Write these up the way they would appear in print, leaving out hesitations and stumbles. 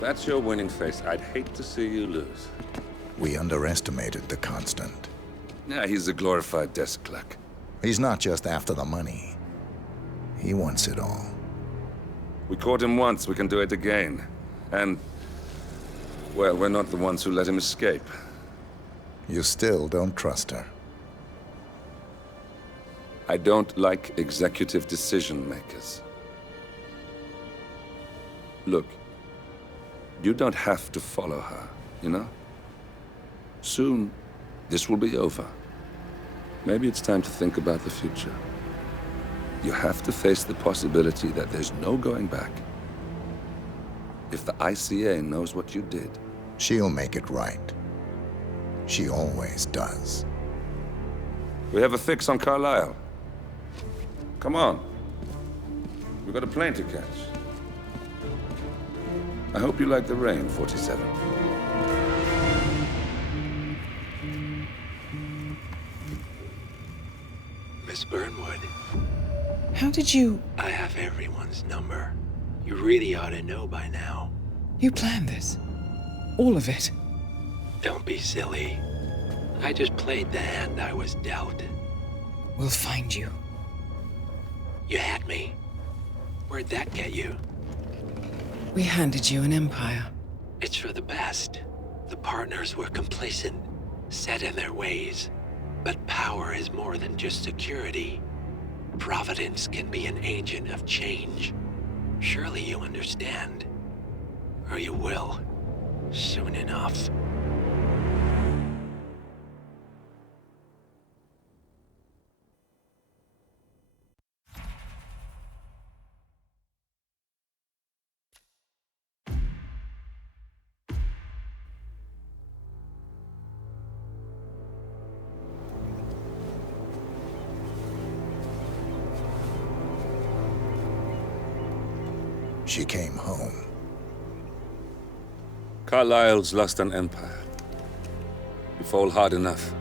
that's your winning face, I'd hate to see you lose. We underestimated the Constant. Yeah, he's a glorified desk clerk. He's not just after the money. He wants it all. We caught him once, we can do it again. And, well, we're not the ones who let him escape. You still don't trust her. I don't like executive decision makers. Look, you don't have to follow her, you know? Soon, this will be over. Maybe it's time to think about the future. You have to face the possibility that there's no going back. If the ICA knows what you did... She'll make it right. She always does. We have a fix on Carlisle. Come on. We've got a plane to catch. I hope you like the rain, 47. Miss Burnwood. How did you... I have everyone's number. You really ought to know by now. You planned this? All of it? Don't be silly. I just played the hand I was dealt. We'll find you. You had me. Where'd that get you? We handed you an empire. It's for the best. The partners were complacent, set in their ways. But power is more than just security. Providence can be an agent of change. Surely you understand. Or you will. Soon enough. She came home. Carlisle's lost an empire. You fall hard enough,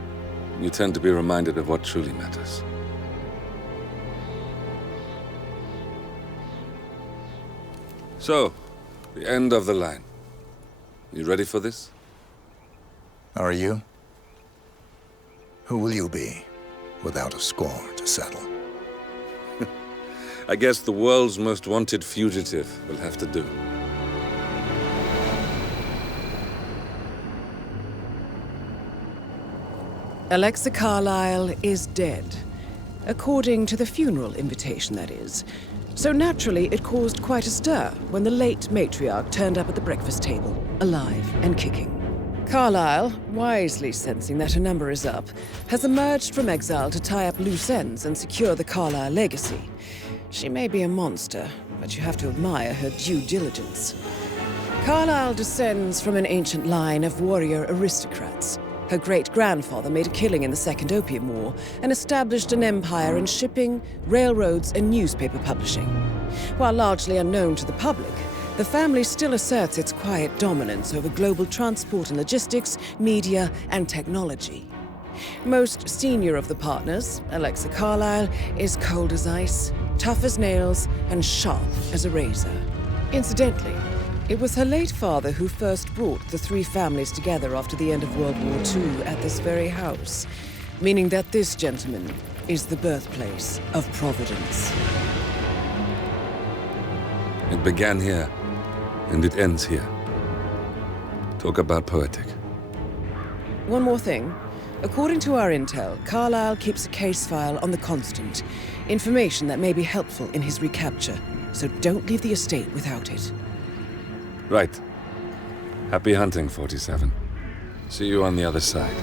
and you tend to be reminded of what truly matters. So, the end of the line. You ready for this? Are you? Who will you be, without a score to settle? I guess the world's most wanted fugitive will have to do. Alexa Carlisle is dead. According to the funeral invitation, that is. So naturally, it caused quite a stir when the late matriarch turned up at the breakfast table, alive and kicking. Carlisle, wisely sensing that her number is up, has emerged from exile to tie up loose ends and secure the Carlisle legacy. She may be a monster, but you have to admire her due diligence. Carlisle descends from an ancient line of warrior aristocrats. Her great-grandfather made a killing in the Second Opium War and established an empire in shipping, railroads, and newspaper publishing. While largely unknown to the public, the family still asserts its quiet dominance over global transport and logistics, media, and technology. Most senior of the partners, Alexa Carlisle, is cold as ice, tough as nails, and sharp as a razor. Incidentally, it was her late father who first brought the three families together after the end of World War II at this very house, meaning that this gentleman is the birthplace of Providence. It began here, and it ends here. Talk about poetic. One more thing. According to our intel, Carlisle keeps a case file on the Constant, information that may be helpful in his recapture, so don't leave the estate without it. Right. Happy hunting, 47. See you on the other side.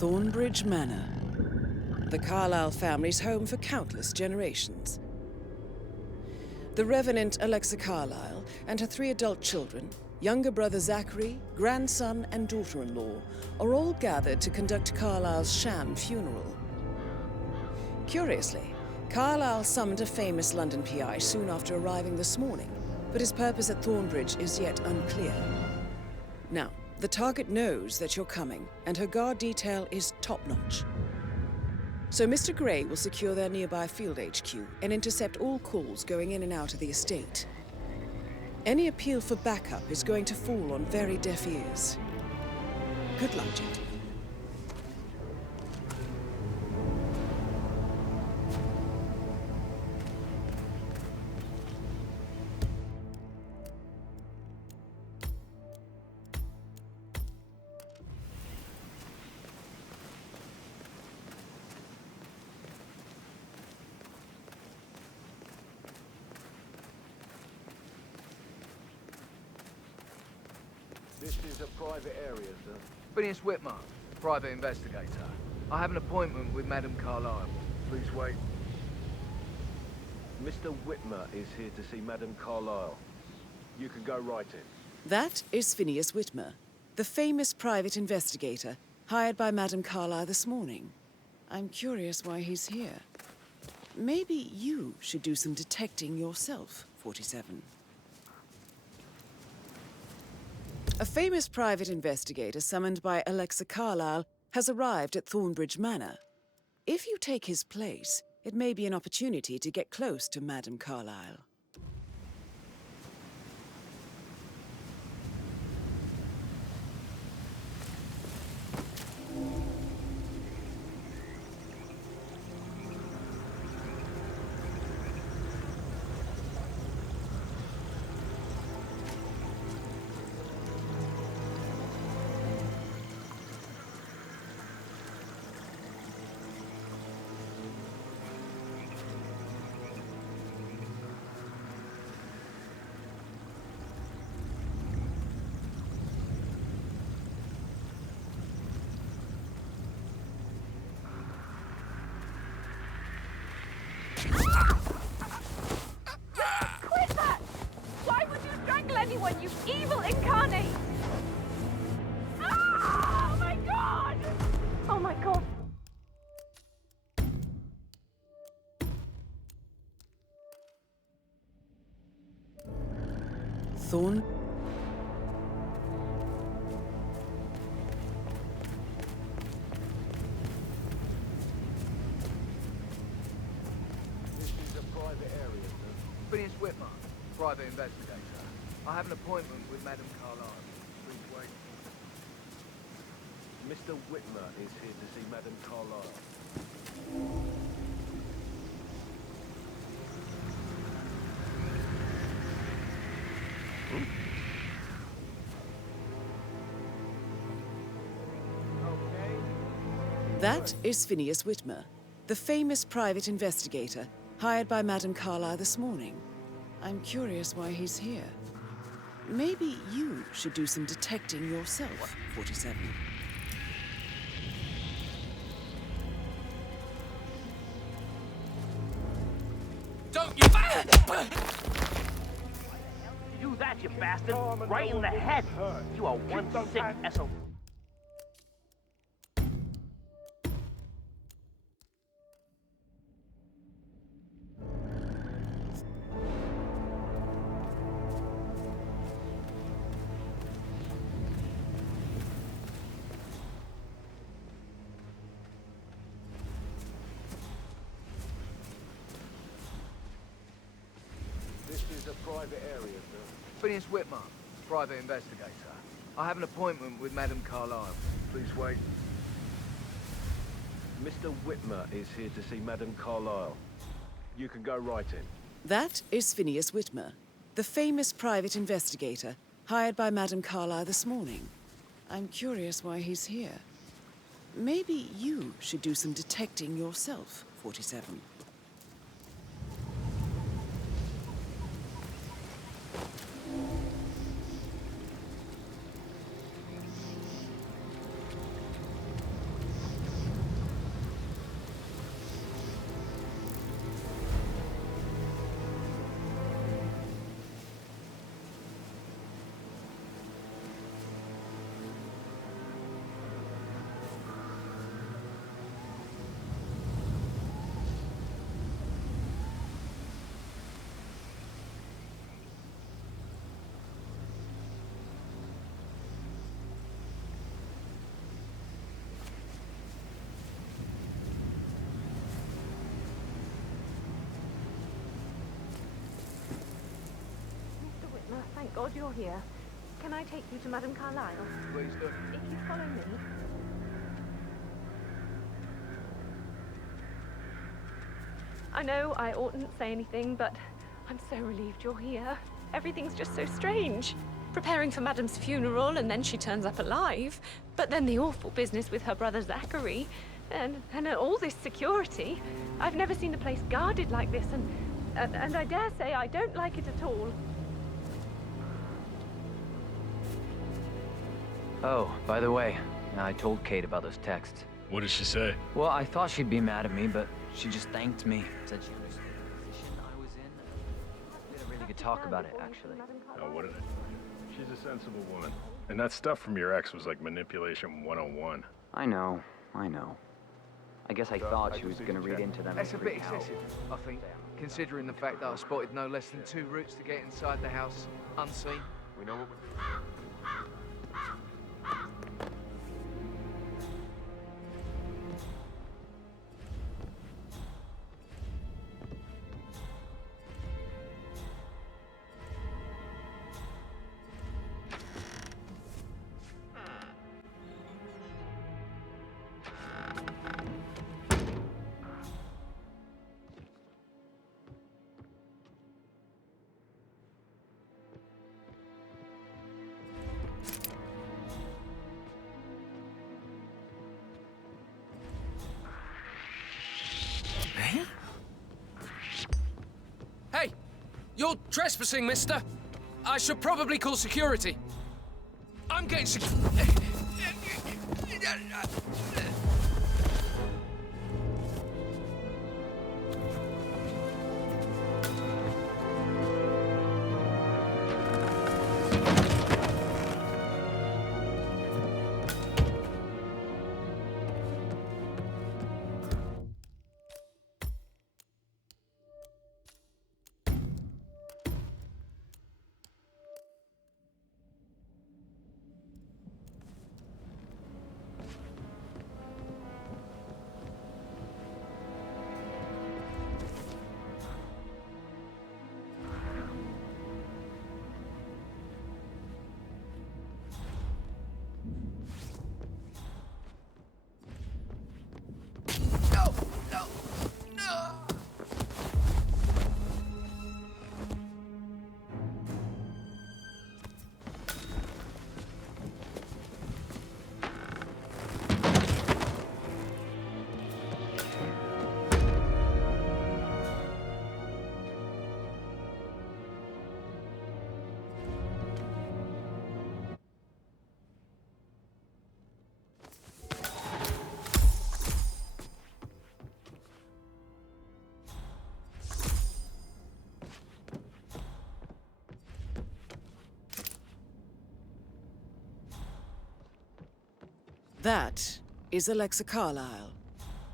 Thornbridge Manor. The Carlyle family's home for countless generations. The Revenant Alexa Carlyle and her 3 adult children, younger brother Zachary, grandson and daughter-in-law, are all gathered to conduct Carlyle's sham funeral. Curiously, Carlyle summoned a famous London PI soon after arriving this morning, but his purpose at Thornbridge is yet unclear. Now, the target knows that you're coming, and her guard detail is top-notch. So Mr. Gray will secure their nearby field HQ and intercept all calls going in and out of the estate. Any appeal for backup is going to fall on very deaf ears. Good luck, gentlemen. This is a private area, sir. Phineas Whitmer, private investigator. I have an appointment with Madame Carlyle. Please wait. Mr. Whitmer is here to see Madame Carlyle. You can go right in. That is Phineas Whitmer, the famous private investigator hired by Madame Carlyle this morning. I'm curious why he's here. Maybe you should do some detecting yourself, 47. A famous private investigator summoned by Alexa Carlyle has arrived at Thornbridge Manor. If you take his place, it may be an opportunity to get close to Madame Carlyle. Anyone, you evil incarnate! Ah! Oh my god! Oh my god! Thorn? This is a private area, sir. Phineas Whitmer, private investigator. I have an appointment with Madame Carlyle. Please wait. Mr. Whitmer is here to see Madame Carlyle. That is Phineas Whitmer, the famous private investigator hired by Madame Carlyle this morning. I'm curious why he's here. Maybe you should do some detecting yourself, 47. Don't you... Do that, you bastard! Right in the head! You are one sick SOB. This is a private area, sir. Phineas Whitmer, private investigator. I have an appointment with Madame Carlyle. Please wait. Mr. Whitmer is here to see Madame Carlyle. You can go right in. That is Phineas Whitmer, the famous private investigator hired by Madame Carlyle this morning. I'm curious why he's here. Maybe you should do some detecting yourself, 47. thank God you're here. Can I take you to Madame Carlyle? Please do. If you follow me. I know I oughtn't say anything, but I'm so relieved you're here. Everything's just so strange. Preparing for Madame's funeral, and then she turns up alive. But then the awful business with her brother Zachary, and all this security. I've never seen the place guarded like this, and I dare say I don't like it at all. Oh, by the way, I told Kate about those texts. What did she say? Well, I thought she'd be mad at me, but she just thanked me. Said she understood the position I was in. We had a really good talk about it, actually. Oh, what did it? She's a sensible woman. And that stuff from your ex was like manipulation 101. I know. I guess I thought she was gonna read into them. That's a and bit freak out. excessive, I think, considering the fact that I spotted no less than 2 routes to get inside the house, unseen. We know what Hey! You're trespassing, mister! I should probably call security. I'm getting That is Alexa Carlyle,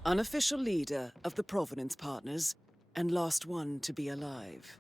unofficial leader of the Providence Partners, and last one to be alive.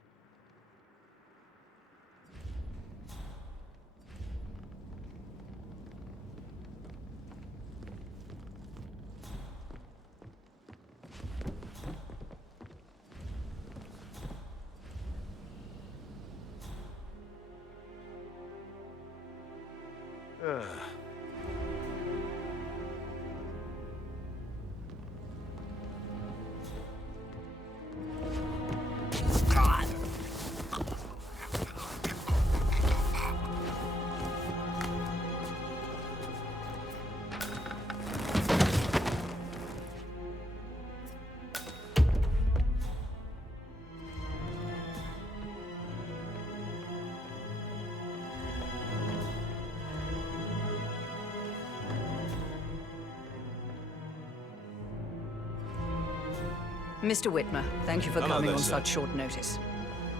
Mr. Whitmer, thank you for coming on such short notice.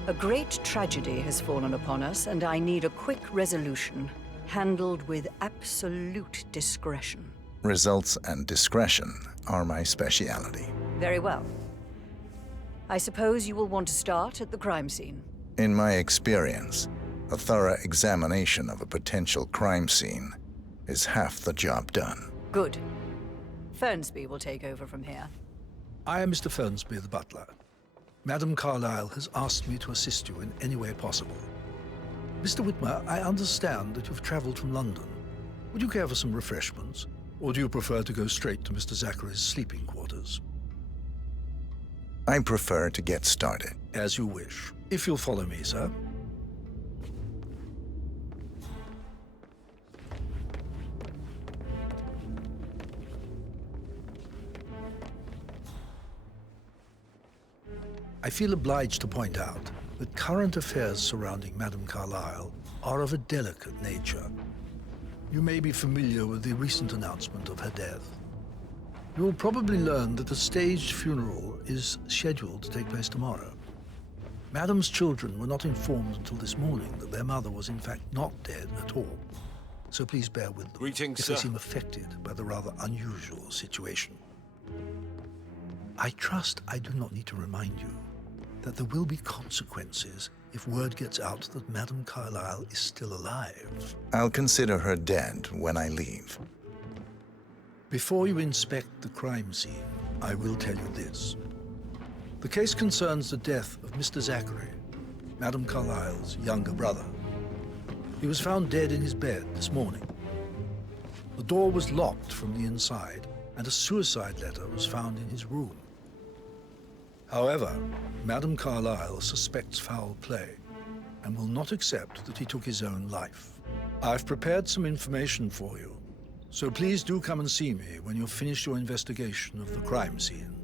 A great tragedy has fallen upon us, and I need a quick resolution, handled with absolute discretion. Results and discretion are my speciality. Very well. I suppose you will want to start at the crime scene. In my experience, a thorough examination of a potential crime scene is half the job done. Good. Fernsby will take over from here. I am Mr. Fernsby, the butler. Madame Carlyle has asked me to assist you in any way possible. Mr. Whitmer, I understand that you've traveled from London. Would you care for some refreshments, or do you prefer to go straight to Mr. Zachary's sleeping quarters? I prefer to get started. As you wish. If you'll follow me, sir. I feel obliged to point out that current affairs surrounding Madame Carlyle are of a delicate nature. You may be familiar with the recent announcement of her death. You will probably learn that a staged funeral is scheduled to take place tomorrow. Madame's children were not informed until this morning that their mother was in fact not dead at all. So please bear with them Greetings, if sir. they seem affected by the rather unusual situation. I trust I do not need to remind you that there will be consequences if word gets out that Madame Carlyle is still alive. I'll consider her dead when I leave. Before you inspect the crime scene, I will tell you this. The case concerns the death of Mr. Zachary, Madame Carlyle's younger brother. He was found dead in his bed this morning. The door was locked from the inside, and a suicide letter was found in his room. However, Madame Carlyle suspects foul play and will not accept that he took his own life. I've prepared some information for you, so please do come and see me when you've finished your investigation of the crime scene.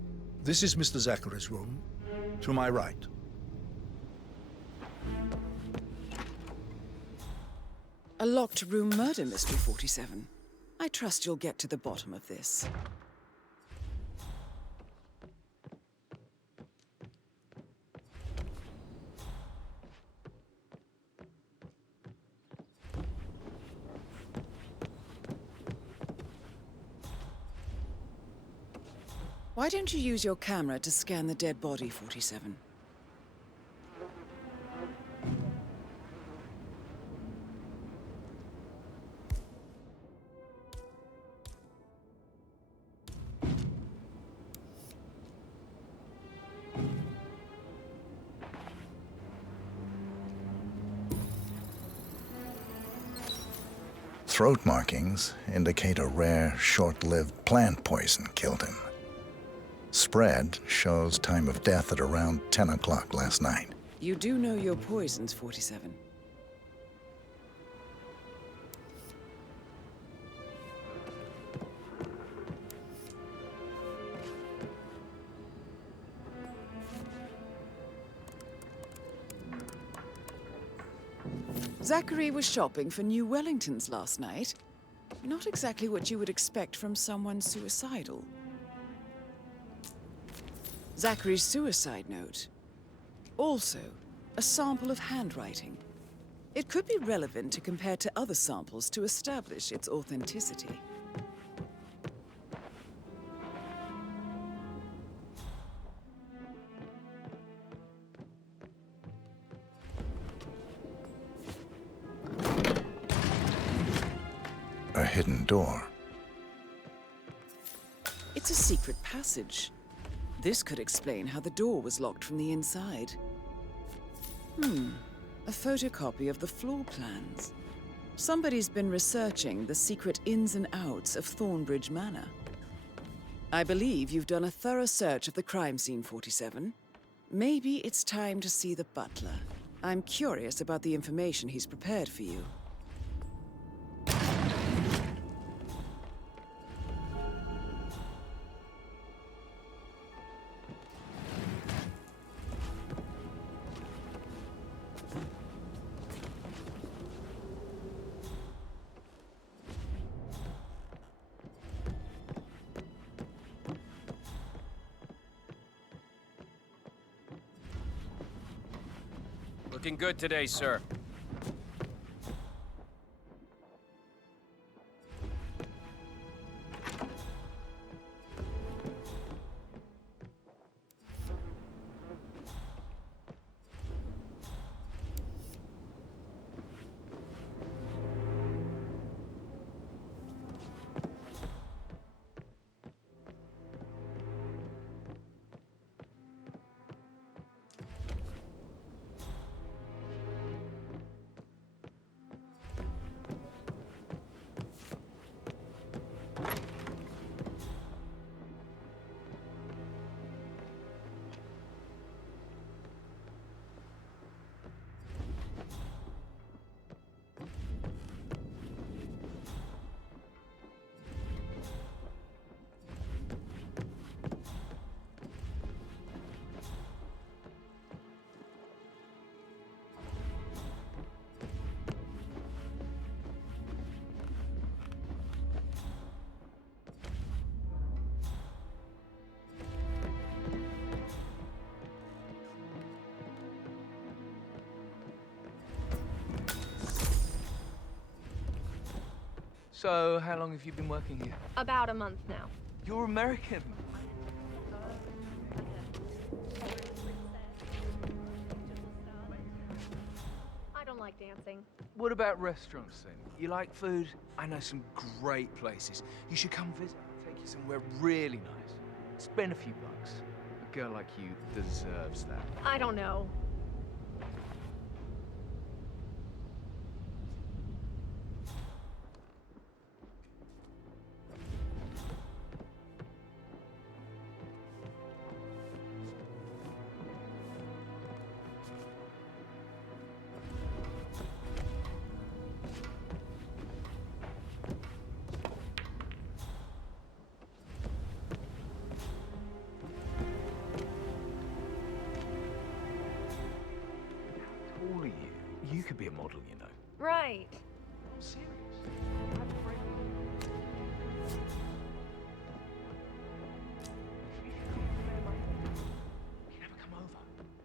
This is Mr. Zachary's room, to my right. A locked room murder mystery, 47. I trust you'll get to the bottom of this. Why don't you use your camera to scan the dead body, 47? Throat markings indicate a rare, short-lived plant poison killed him. Spread shows time of death at around 10 o'clock last night. You do know your poisons, 47. Zachary was shopping for new Wellingtons last night. Not exactly what you would expect from someone suicidal. Zachary's suicide note. Also, a sample of handwriting. It could be relevant to compare to other samples to establish its authenticity. A hidden door. It's a secret passage. This could explain how the door was locked from the inside. A photocopy of the floor plans. Somebody's been researching the secret ins and outs of Thornbridge Manor. I believe you've done a thorough search of the crime scene, 47. Maybe it's time to see the butler. I'm curious about the information he's prepared for you. Looking good today, sir. So, how long have you been working here? About a month now. You're American. I don't like dancing. What about restaurants then? You like food? I know some great places. You should come visit. I'll take you somewhere really nice. Spend a few bucks. A girl like you deserves that. I don't know. How tall are you? You could be a model, you know. Right. I'm serious. You never come over.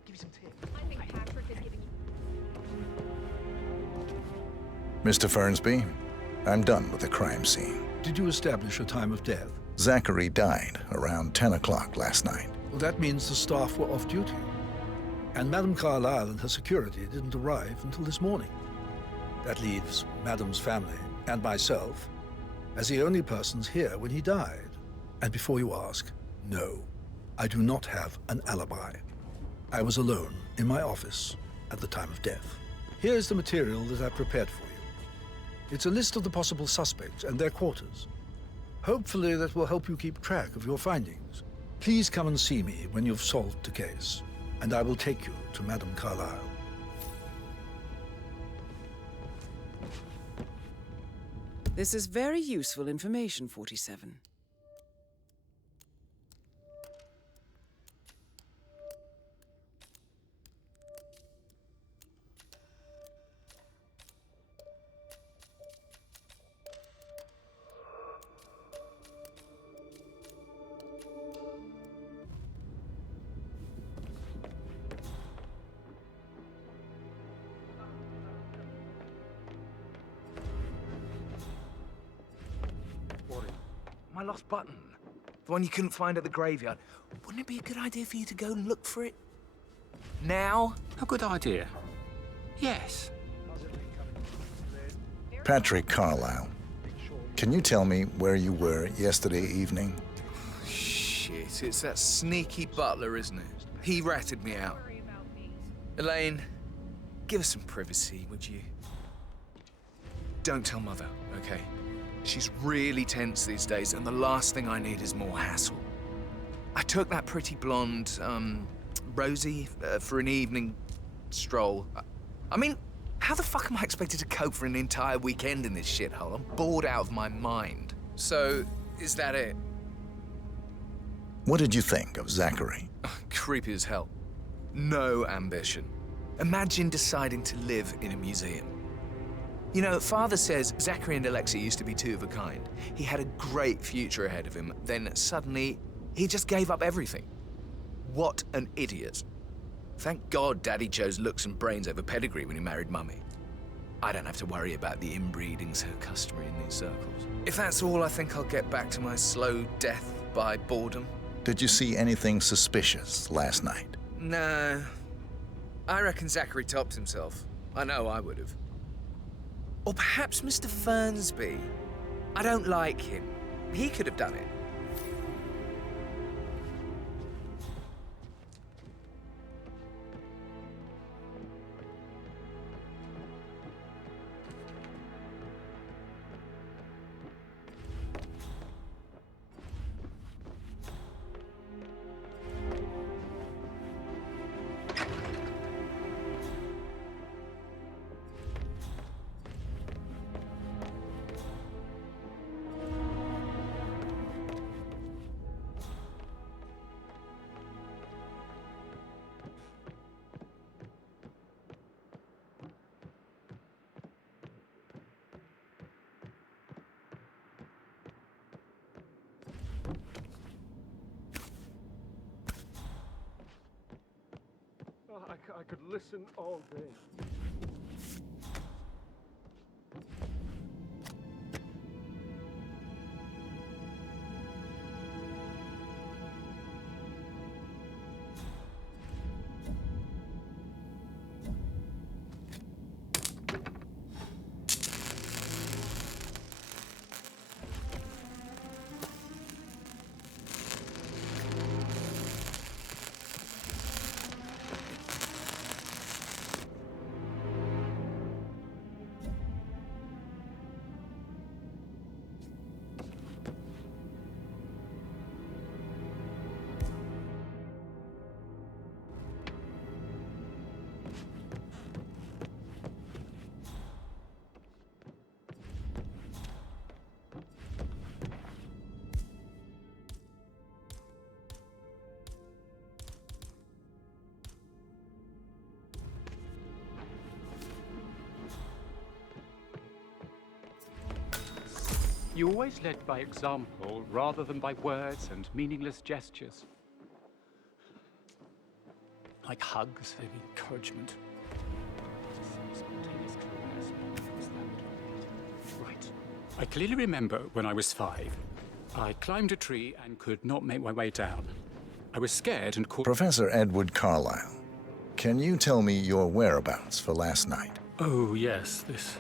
Give me some tips. I think Patrick is giving you... Mr. Fernsby, I'm done with the crime scene. Did you establish a time of death? Zachary died around 10 o'clock last night. Well, that means the staff were off duty. And Madame Carlyle and her security didn't arrive until this morning. That leaves Madame's family and myself as the only persons here when he died. And before you ask, no, I do not have an alibi. I was alone in my office at the time of death. Here's the material that I prepared for you. It's a list of the possible suspects and their quarters. Hopefully that will help you keep track of your findings. Please come and see me when you've solved the case, and I will take you to Madame Carlyle. This is very useful information, 47. My lost button. The one you couldn't find at the graveyard. Wouldn't it be a good idea for you to go and look for it? Now? A good idea. Yes. Patrick Carlyle, can you tell me where you were yesterday evening? Shit, it's that sneaky butler, isn't it? He ratted me out. Elaine, give us some privacy, would you? Don't tell Mother, okay? She's really tense these days, and the last thing I need is more hassle. I took that pretty blonde, Rosie, for an evening stroll. I mean, how the fuck am I expected to cope for an entire weekend in this shithole? I'm bored out of my mind. So, is that it? What did you think of Zachary? Creepy as hell. No ambition. Imagine deciding to live in a museum. You know, Father says Zachary and Alexia used to be two of a kind. He had a great future ahead of him, then suddenly, he just gave up everything. What an idiot. Thank God Daddy chose looks and brains over pedigree when he married Mummy. I don't have to worry about the inbreeding so customary in these circles. If that's all, I think I'll get back to my slow death by boredom. Did you see anything suspicious last night? No. I reckon Zachary topped himself. I know I would have. Or perhaps Mr. Fernsby. I don't like him. He could have done it. I could listen all day. You always led by example rather than by words and meaningless gestures. Like hugs and encouragement. Right. I clearly remember when I was 5. I climbed a tree and could not make my way down. I was scared and caught... Professor Edward Carlyle, can you tell me your whereabouts for last night? Oh, yes, this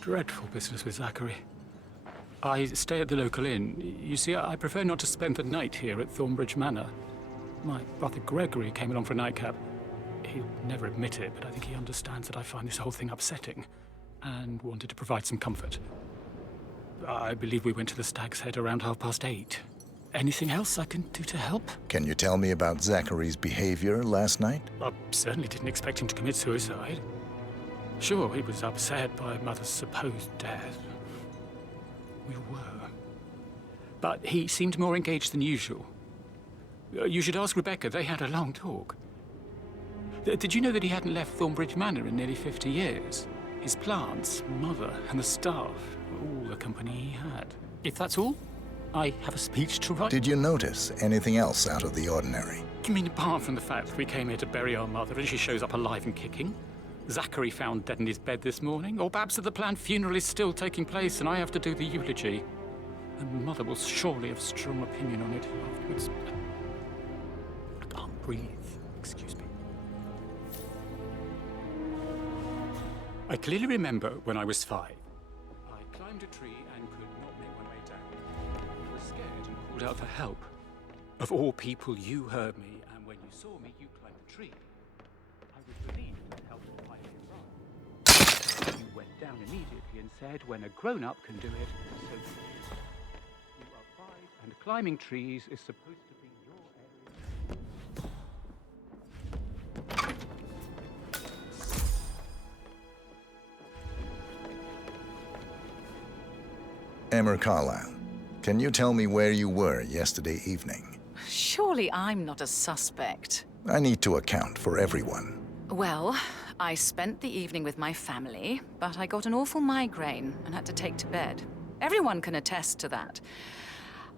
dreadful business with Zachary. I stay at the local inn. You see, I prefer not to spend the night here at Thornbridge Manor. My brother Gregory came along for a nightcap. He'll never admit it, but I think he understands that I find this whole thing upsetting and wanted to provide some comfort. I believe we went to the Stag's Head around 8:30. Anything else I can do to help? Can you tell me about Zachary's behavior last night? I certainly didn't expect him to commit suicide. Sure, he was upset by Mother's supposed death. We were. But he seemed more engaged than usual. You should ask Rebecca. They had a long talk. Did you know that he hadn't left Thornbridge Manor in nearly 50 years? His plants, Mother, and the staff, all the company he had. If that's all, I have a speech to write. Did you notice anything else out of the ordinary? You mean apart from the fact that we came here to bury our mother and she shows up alive and kicking? Zachary found dead in his bed this morning? Or perhaps that the planned funeral is still taking place and I have to do the eulogy? And Mother will surely have strong opinion on it afterwards. I can't breathe. Excuse me. I clearly remember when I was 5. I climbed a tree and could not make my way down. I was scared and called out for help. Of all people, you heard me, and when you saw me, you climbed the tree. I was relieved that helped to find me run. You went down immediately and said, when a grown-up can do it, so be it. You are 5, and climbing trees is supposed to be your area. Emmer Carlyle, can you tell me where you were yesterday evening? Surely I'm not a suspect. I need to account for everyone. Well, I spent the evening with my family, but I got an awful migraine and had to take to bed. Everyone can attest to that.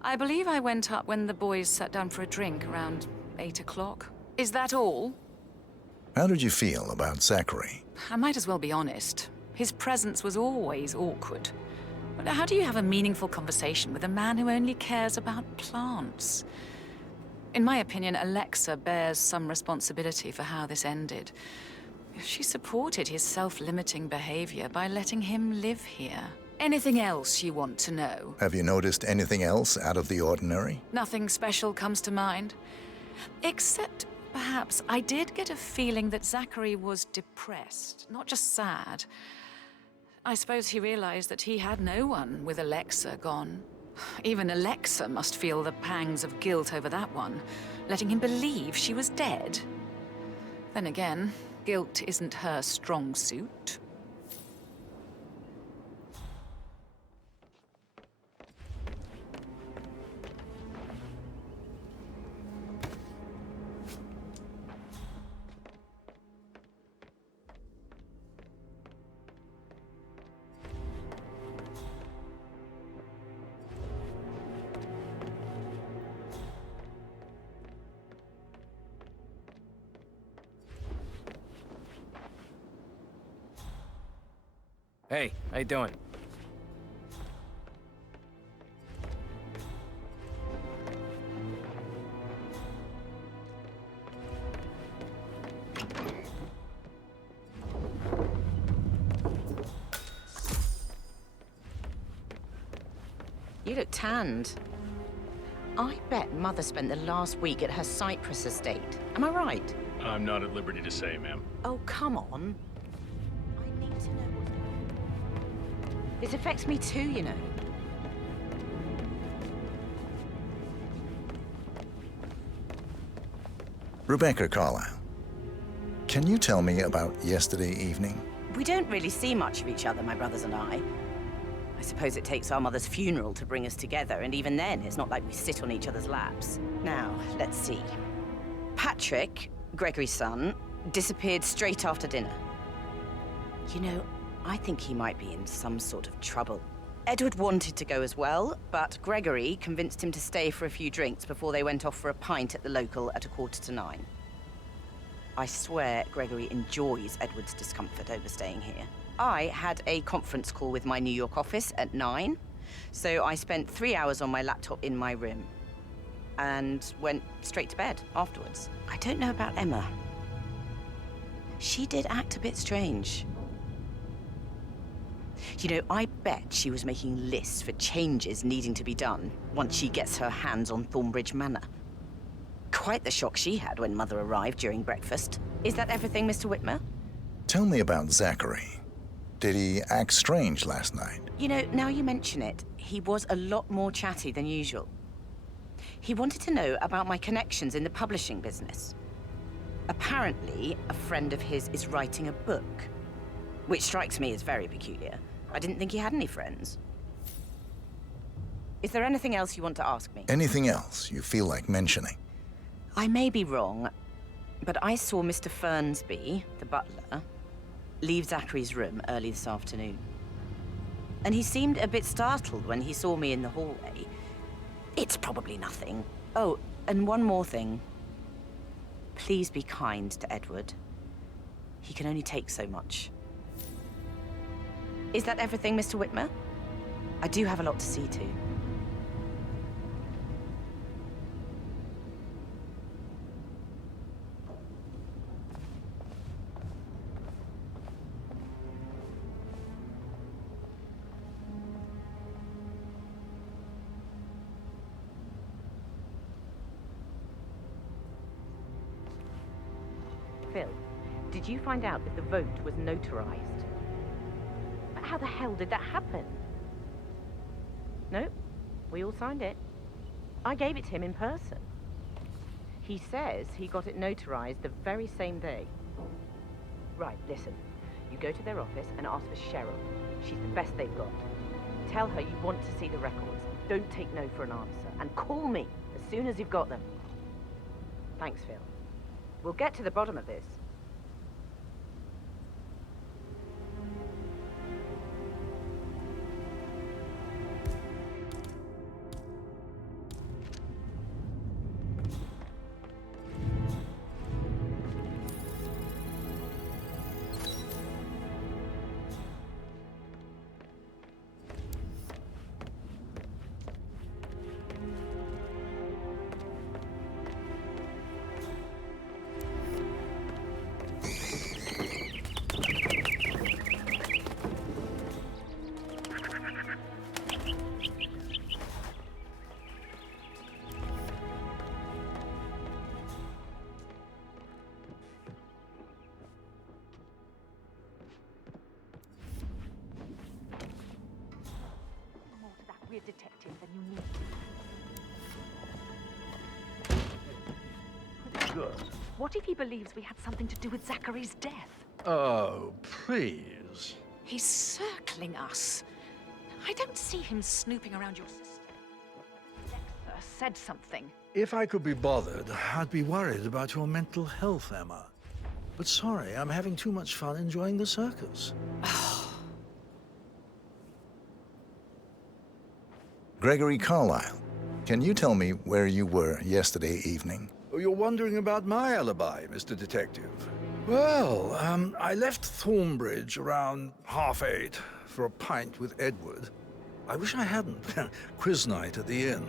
I believe I went up when the boys sat down for a drink around 8 o'clock. Is that all? How did you feel about Zachary? I might as well be honest. His presence was always awkward. But how do you have a meaningful conversation with a man who only cares about plants? In my opinion, Alexa bears some responsibility for how this ended. She supported his self-limiting behavior by letting him live here. Anything else you want to know? Have you noticed anything else out of the ordinary? Nothing special comes to mind. Except, perhaps, I did get a feeling that Zachary was depressed, not just sad. I suppose he realized that he had no one with Alexa gone. Even Alexa must feel the pangs of guilt over that one, letting him believe she was dead. Then again, guilt isn't her strong suit. Hey, how you doing? You look tanned. I bet Mother spent the last week at her Cyprus estate. Am I right? I'm not at liberty to say, ma'am. Oh, come on. I need to know what's going on. This affects me too, you know. Rebecca Carlyle, can you tell me about yesterday evening? We don't really see much of each other, my brothers and I. I suppose it takes our mother's funeral to bring us together, and even then, it's not like we sit on each other's laps. Now, let's see. Patrick, Gregory's son, disappeared straight after dinner. You know, I think he might be in some sort of trouble. Edward wanted to go as well, but Gregory convinced him to stay for a few drinks before they went off for a pint at the local at 8:45. I swear Gregory enjoys Edward's discomfort over staying here. I had a conference call with my New York office at 9, so I spent 3 hours on my laptop in my room and went straight to bed afterwards. I don't know about Emma. She did act a bit strange. You know, I bet she was making lists for changes needing to be done once she gets her hands on Thornbridge Manor. Quite the shock she had when Mother arrived during breakfast. Is that everything, Mr. Whitmer? Tell me about Zachary. Did he act strange last night? You know, now you mention it, he was a lot more chatty than usual. He wanted to know about my connections in the publishing business. Apparently, a friend of his is writing a book, which strikes me as very peculiar. I didn't think he had any friends. Is there anything else you want to ask me? Anything else you feel like mentioning? I may be wrong, but I saw Mr. Fernsby, the butler, leave Zachary's room early this afternoon. And he seemed a bit startled when he saw me in the hallway. It's probably nothing. Oh, and one more thing. Please be kind to Edward. He can only take so much. Is that everything, Mr. Whitmer? I do have a lot to see to. Phil, did you find out if the vote was notarized? But how the hell did that happen? No, we all signed it. I gave it to him in person. He says he got it notarized the very same day. Right, listen. You go to their office and ask for Cheryl. She's the best they've got. Tell her you want to see the records. Don't take no for an answer. And call me as soon as you've got them. Thanks, Phil. We'll get to the bottom of this. Detective than you need. Good. What if he believes we had something to do with Zachary's death? Oh, please. He's circling us. I don't see him snooping around your sister. Alexa said something. If I could be bothered, I'd be worried about your mental health, Emma. But sorry, I'm having too much fun enjoying the circus. Gregory Carlyle, can you tell me where you were yesterday evening? Oh, you're wondering about my alibi, Mr. Detective. Well, I left Thornbridge around 8:30 for a pint with Edward. I wish I hadn't. Quiz night at the inn.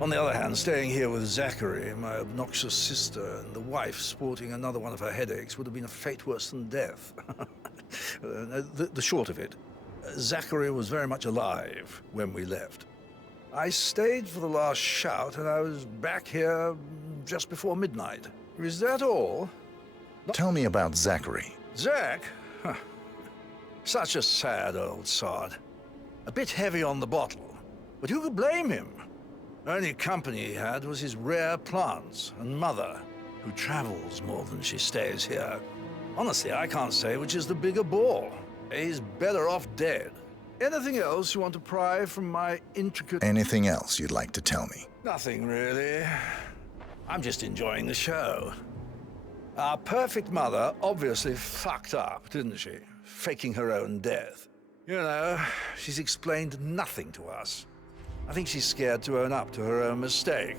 On the other hand, staying here with Zachary, my obnoxious sister, and the wife sporting another one of her headaches would have been a fate worse than death. The short of it, Zachary was very much alive when we left. I stayed for the last shout, and I was back here just before midnight. Is that all? Tell me about Zachary. Zach? Huh. Such a sad old sod. A bit heavy on the bottle, but who could blame him? Only company he had was his rare plants and Mother, who travels more than she stays here. Honestly, I can't say which is the bigger bore. He's better off dead. Anything else you want to pry from my intricate... Anything else you'd like to tell me? Nothing, really. I'm just enjoying the show. Our perfect mother obviously fucked up, didn't she? Faking her own death. You know, she's explained nothing to us. I think she's scared to own up to her own mistake.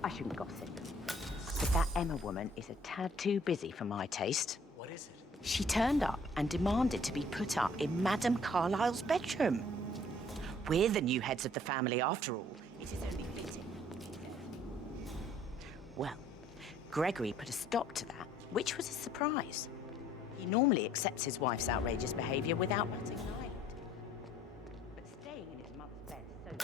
I shouldn't gossip, but that Emma woman is a tad too busy for my taste. What is it? She turned up and demanded to be put up in Madame Carlyle's bedroom. We're the new heads of the family after all. It is only fitting. Well, Gregory put a stop to that, which was a surprise. He normally accepts his wife's outrageous behavior without batting an eyelid. But staying in his mother's bed is so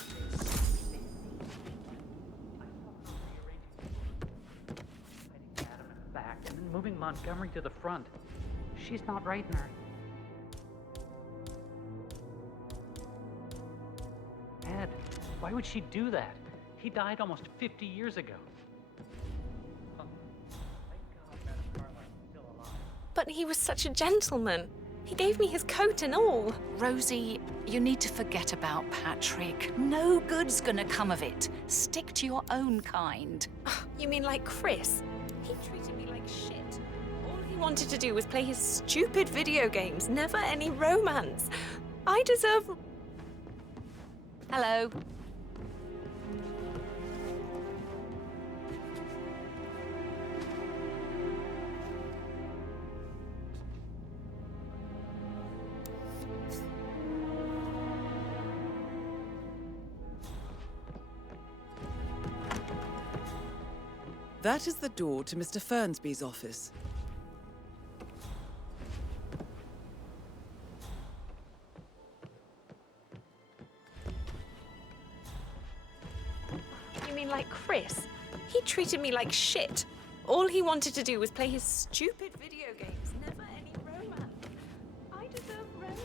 Adam in the back and then moving Montgomery to the front. She's not right in her. Ed, why would she do that? He died almost 50 years ago. But he was such a gentleman. He gave me his coat and all. Rosie, you need to forget about Patrick. No good's gonna come of it. Stick to your own kind. You mean like Chris? He treated me like shit. All he wanted to do was play his stupid video games, never any romance. I deserve... Hello. That is the door to Mr. Fernsby's office. You mean like Chris? He treated me like shit. All he wanted to do was play his stupid video games, never any romance. I deserve romance.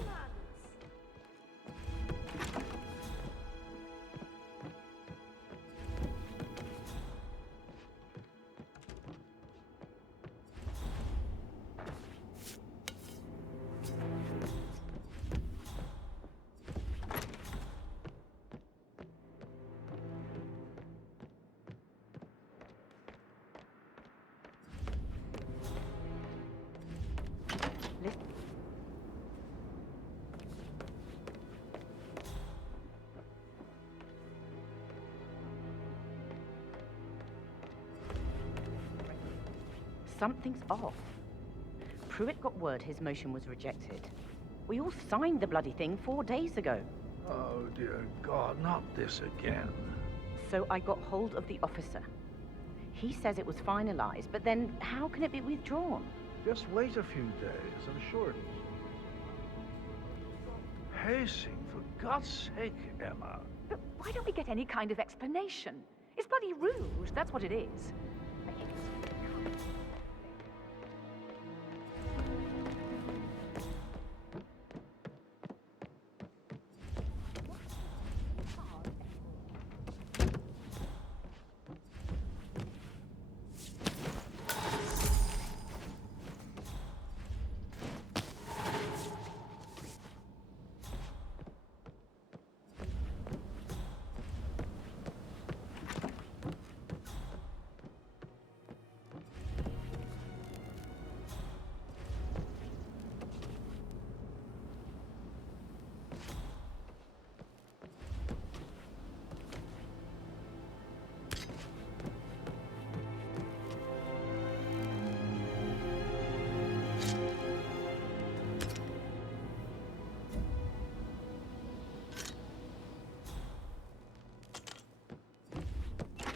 Listen. Something's off. Pruitt got word his motion was rejected. We all signed the bloody thing 4 days ago. Oh, dear God, not this again. So I got hold of the officer. He says it was finalized, but then how can it be withdrawn? Just wait a few days, I'm sure it is. Pacing, for God's sake, Emma. But why don't we get any kind of explanation? It's bloody rouge, that's what it is.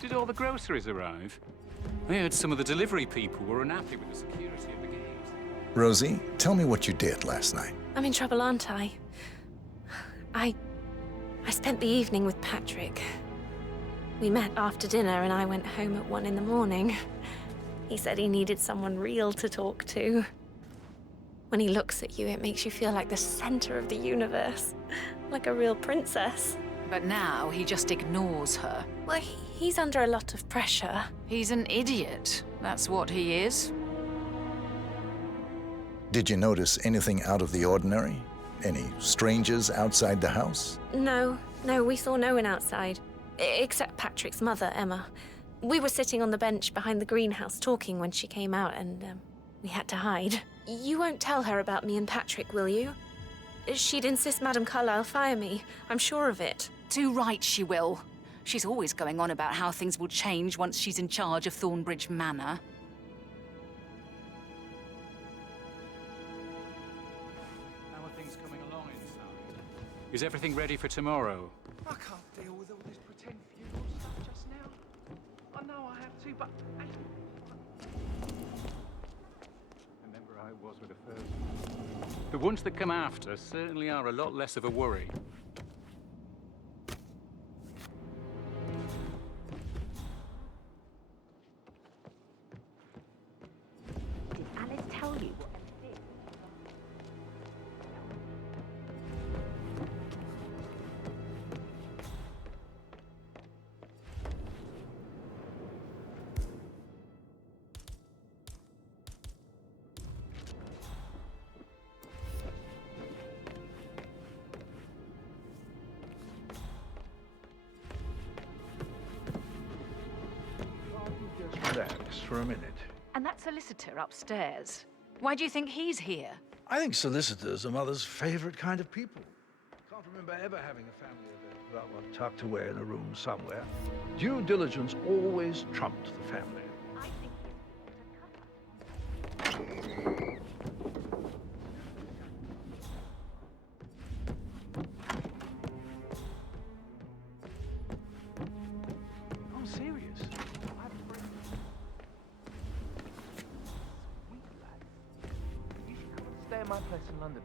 Did all the groceries arrive? I heard some of the delivery people were unhappy with the security at the gate. Rosie, tell me what you did last night. I'm in trouble, aren't I? I spent the evening with Patrick. We met after dinner and I went home at 1 in the morning. He said he needed someone real to talk to. When he looks at you, it makes you feel like the center of the universe. Like a real princess. But now he just ignores her. Well, he's under a lot of pressure. He's an idiot. That's what he is. Did you notice anything out of the ordinary? Any strangers outside the house? No, we saw no one outside. Except Patrick's mother, Emma. We were sitting on the bench behind the greenhouse talking when she came out and we had to hide. You won't tell her about me and Patrick, will you? She'd insist Madame Carlyle fire me. I'm sure of it. Too right she will. She's always going on about how things will change once she's in charge of Thornbridge Manor. How are things coming along inside? Is everything ready for tomorrow? I can't deal with all this pretend funeral stuff just now. I know I have to, but... Remember how it was with the first one. The ones that come after certainly are a lot less of a worry. Did Alice tell you what Emma did? Just relax for a minute. And that solicitor upstairs. Why do you think he's here? I think solicitors are Mother's favorite kind of people. Can't remember ever having a family event without one tucked away in a room somewhere. Due diligence always trumped the family. I'm serious. Stay at my place in London.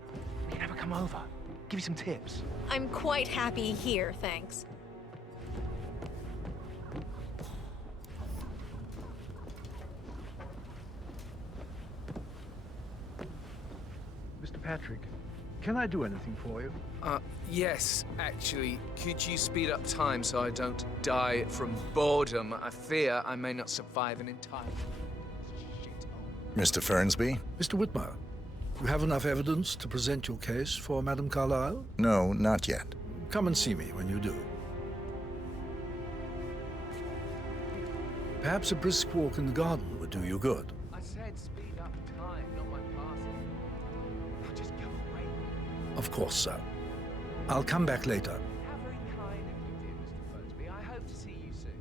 We can have her come over. Give you some tips. I'm quite happy here, thanks. Mr. Patrick, can I do anything for you? Yes, actually. Could you speed up time so I don't die from boredom? I fear I may not survive an entire... Mr. Fernsby? Mr. Whitmer, you have enough evidence to present your case for Madame Carlyle? No, not yet. Come and see me when you do. Perhaps a brisk walk in the garden would do you good. I said speed up time, not my passing. Of course, sir. I'll come back later. How very kind of you, dear Mr. Fernsby. I hope to see you soon.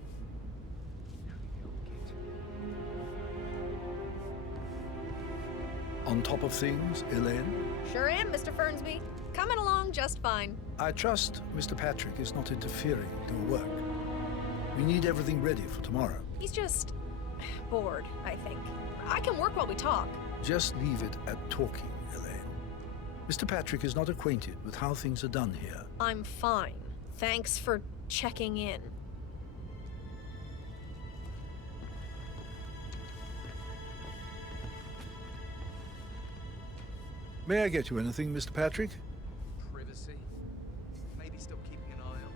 On top of things, Elaine? Sure am, Mr. Fernsby. Coming along just fine. I trust Mr. Patrick is not interfering with your work. We need everything ready for tomorrow. He's just bored, I think. I can work while we talk. Just leave it at talking, Elaine. Mr. Patrick is not acquainted with how things are done here. I'm fine. Thanks for checking in. May I get you anything, Mr. Patrick? Privacy? Maybe stop keeping an eye on.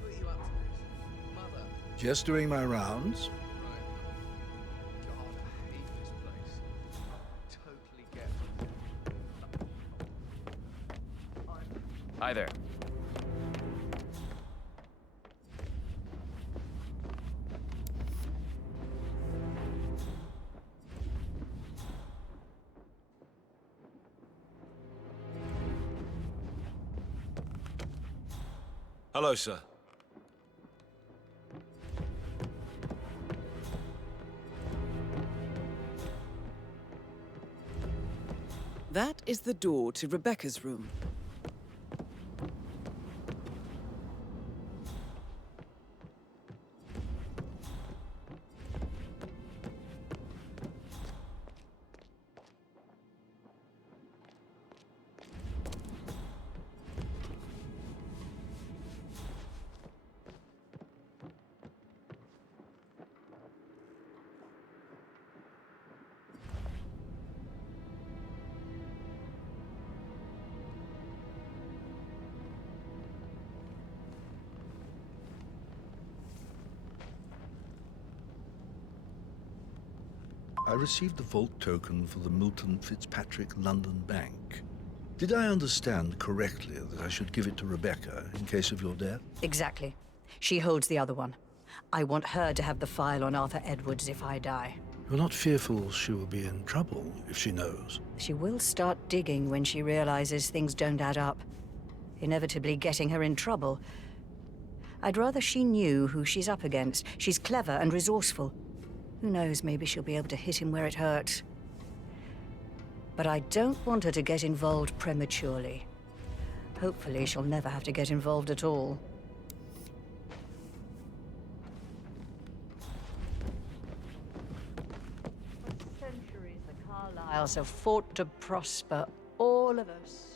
What are you up to? Mother? Just doing my rounds. God, I hate this place. Totally get it. Hi there. Hello, sir. That is the door to Rebecca's room. I received the vault token for the Milton Fitzpatrick London Bank. Did I understand correctly that I should give it to Rebecca in case of your death? Exactly. She holds the other one. I want her to have the file on Arthur Edwards if I die. You're not fearful she will be in trouble if she knows? She will start digging when she realizes things don't add up, inevitably getting her in trouble. I'd rather she knew who she's up against. She's clever and resourceful. Who knows, maybe she'll be able to hit him where it hurts. But I don't want her to get involved prematurely. Hopefully she'll never have to get involved at all. For centuries, the Carlyles have fought to prosper, all of us.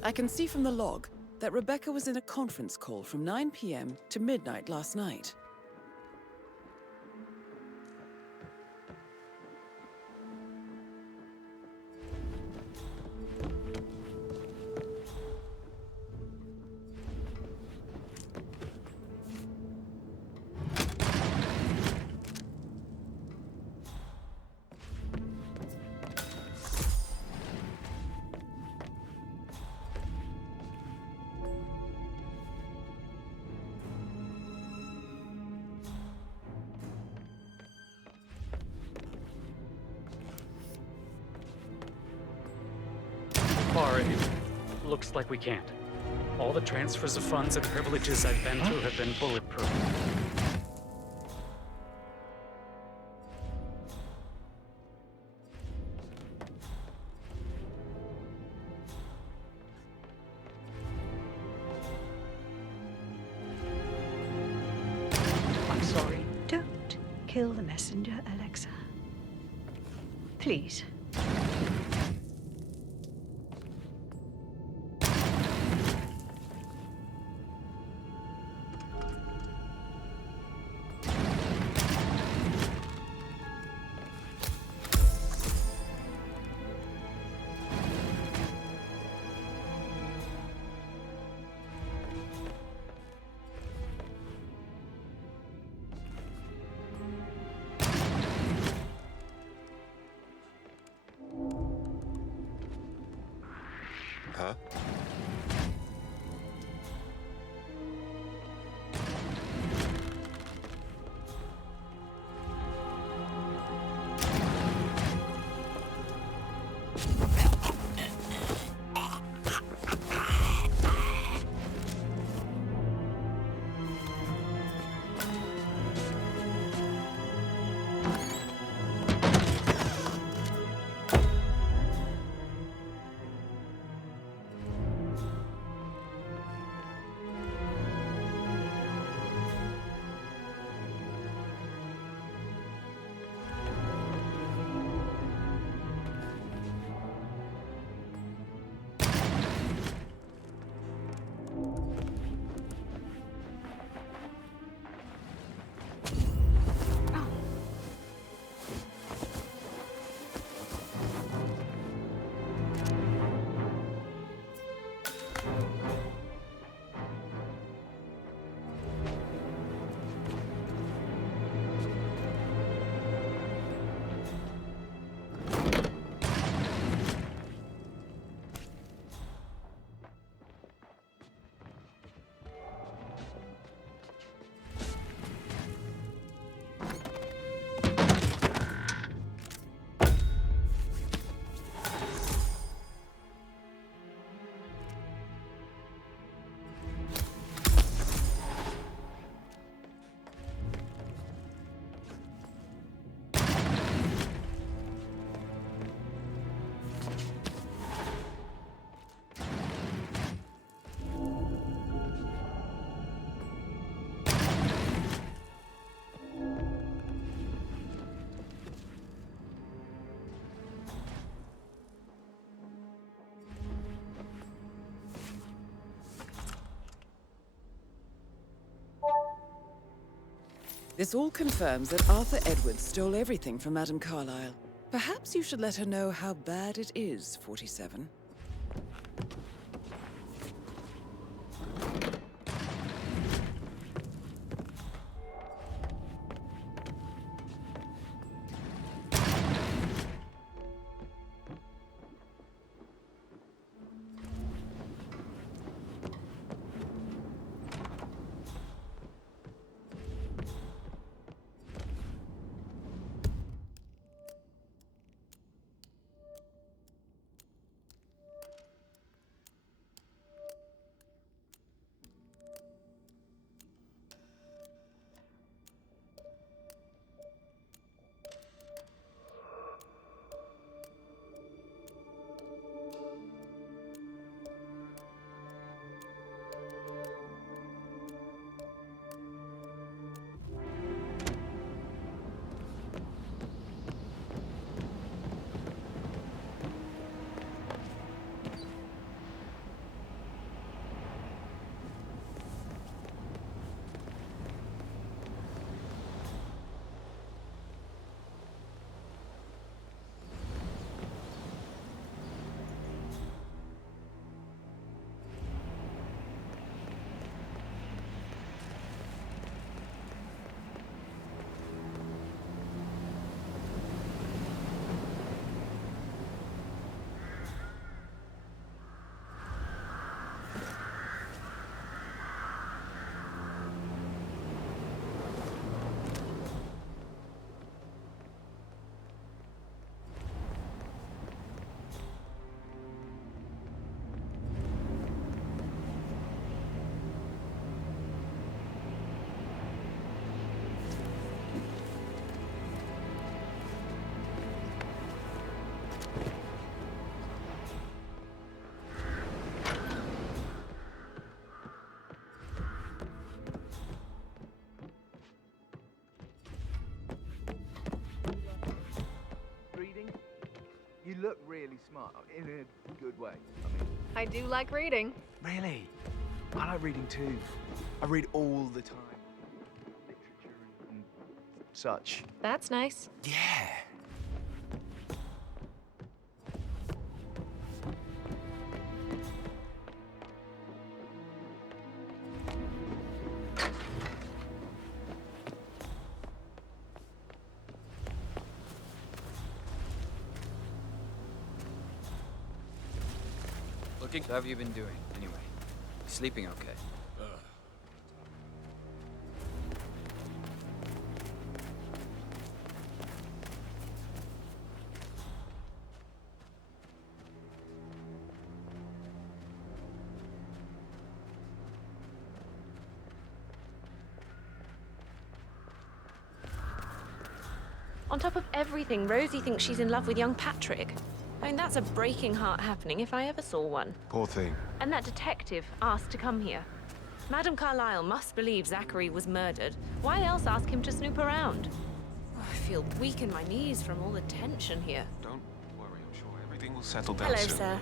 I can see from the log that Rebecca was in a conference call from 9 p.m. to midnight last night. Looks like we can't. All the transfers of funds and privileges I've been through have been bulletproof. I'm sorry. Don't kill the messenger, Alexa. Please. sir. This all confirms that Arthur Edwards stole everything from Madame Carlyle. Perhaps you should let her know how bad it is, 47. You look really smart, in a good way. I do like reading. Really? I like reading too. I read all the time. Literature and such. That's nice. Yeah. Looking working. What have you been doing, anyway? Sleeping okay? On top of everything, Rosie thinks she's in love with young Patrick. I mean, that's a breaking heart happening if I ever saw one. Poor thing. And that detective asked to come here. Madame Carlyle must believe Zachary was murdered. Why else ask him to snoop around? Oh, I feel weak in my knees from all the tension here. Don't worry, I'm sure everything will settle down Hello, soon. sir.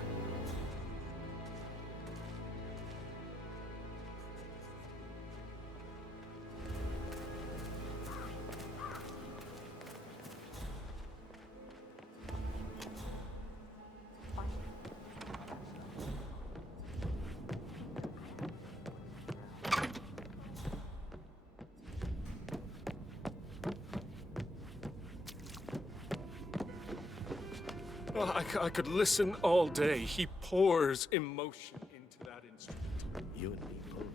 Oh, I could listen all day. He pours emotion into that instrument. You and me both.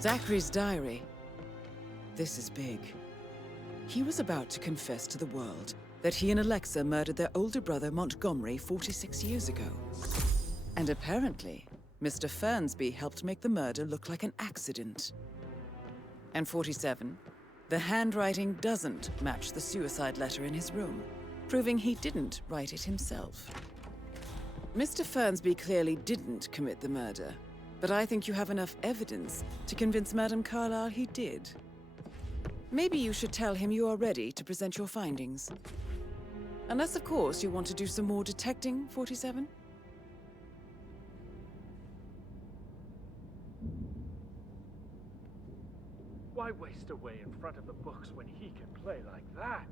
Zachary's diary. This is big. He was about to confess to the world that he and Alexa murdered their older brother Montgomery 46 years ago. And apparently, Mr. Fernsby helped make the murder look like an accident. And 47, the handwriting doesn't match the suicide letter in his room, proving he didn't write it himself. Mr. Fernsby clearly didn't commit the murder, but I think you have enough evidence to convince Madame Carlyle he did. Maybe you should tell him you are ready to present your findings. Unless, of course, you want to do some more detecting, 47? Why waste away in front of the books when he can play like that?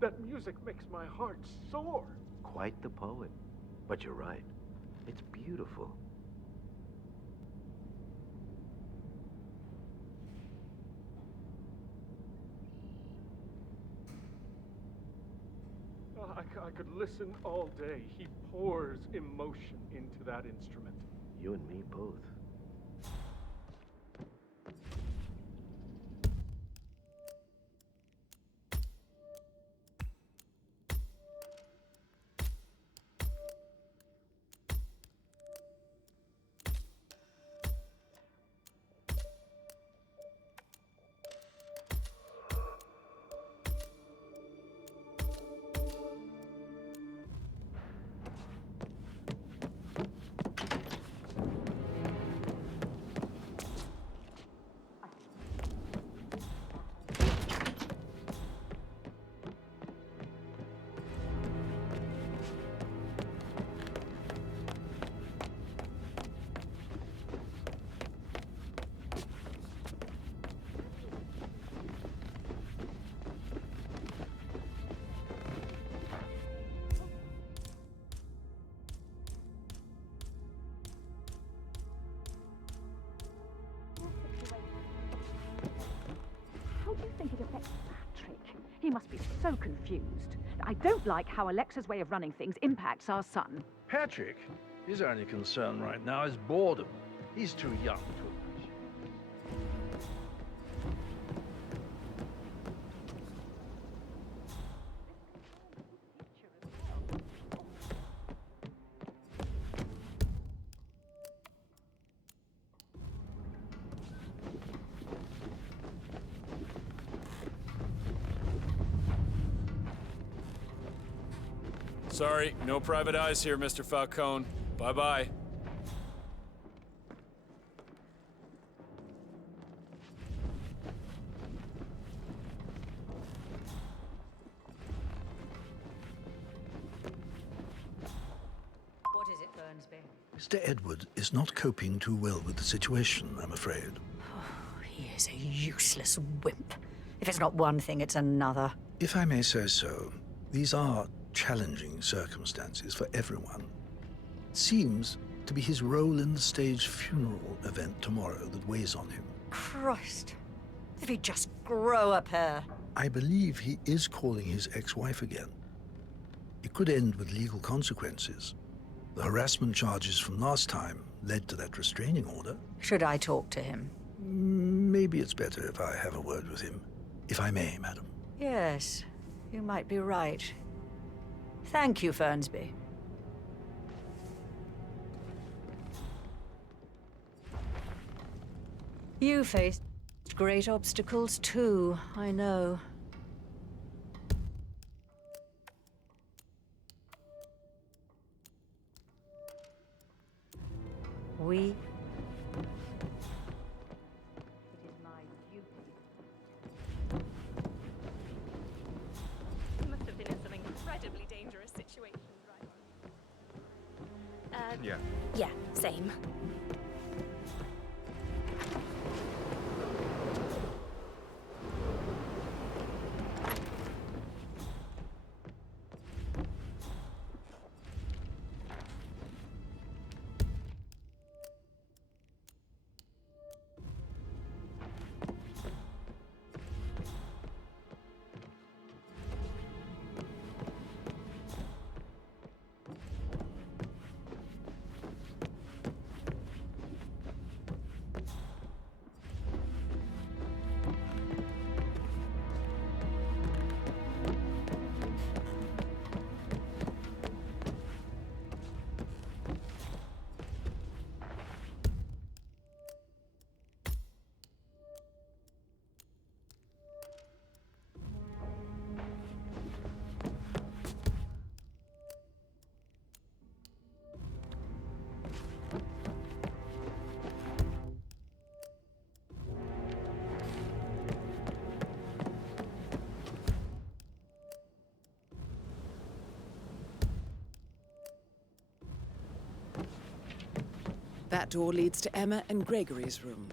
That music makes my heart soar. Quite the poet. But you're right. It's beautiful. I could listen all day. He pours emotion into that instrument. You and me both. How do you think it affects Patrick? He must be so confused. I don't like how Alexa's way of running things impacts our son. Patrick, his only concern right now is boredom. He's too young to appreciate. Sorry, no private eyes here, Mr. Falcone. Bye-bye. What is it, Fernsby? Mr. Edward is not coping too well with the situation, I'm afraid. He is a useless wimp. If it's not one thing, it's another. If I may say so, these are challenging circumstances for everyone. It seems to be his role in the staged funeral event tomorrow that weighs on him. Christ. If he'd just grow a pair. I believe he is calling his ex-wife again. It could end with legal consequences. The harassment charges from last time led to that restraining order. Should I talk to him? Maybe it's better if I have a word with him. If I may, madam. Yes, you might be right. Thank you, Fernsby. You faced great obstacles too, I know. We... It is my duty. You must have been in some incredibly dangerous situation, right? Yeah. Yeah, same. That door leads to Emma and Gregory's room.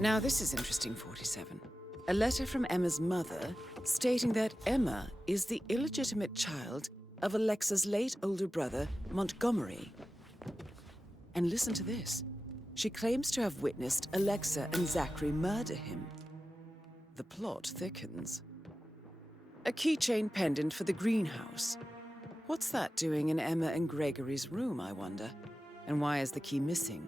Now this is interesting, 47. A letter from Emma's mother stating that Emma is the illegitimate child of Alexa's late older brother, Montgomery. And listen to this. She claims to have witnessed Alexa and Zachary murder him. The plot thickens. A keychain pendant for the greenhouse. What's that doing in Emma and Gregory's room, I wonder? And why is the key missing?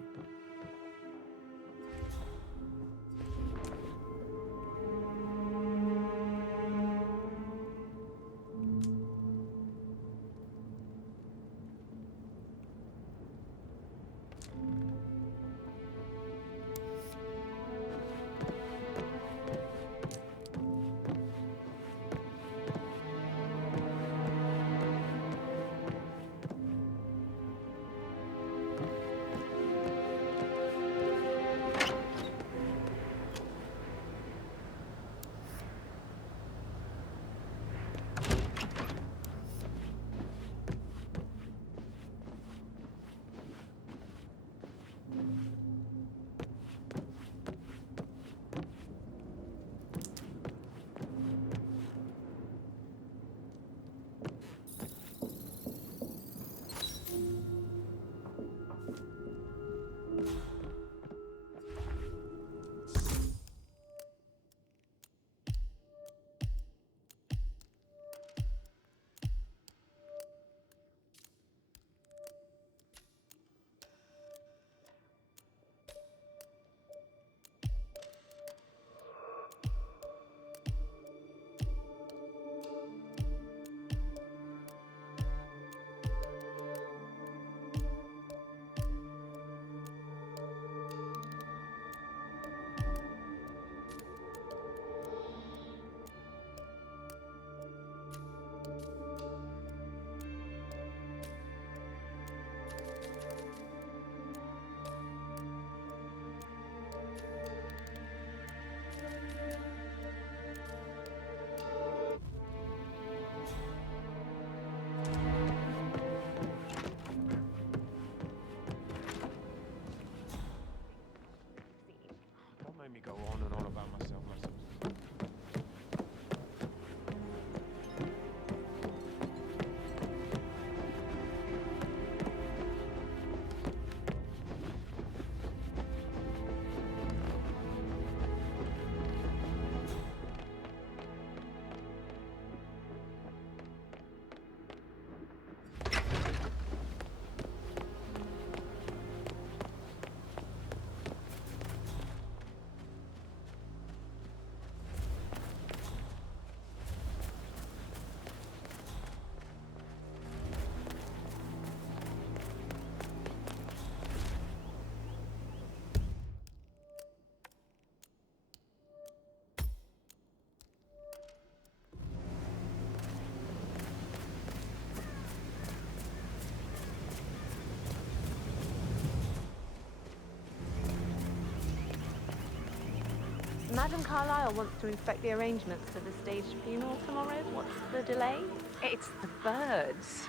Madame Carlyle wants to inspect the arrangements for the staged funeral tomorrow. What's the delay? It's the birds.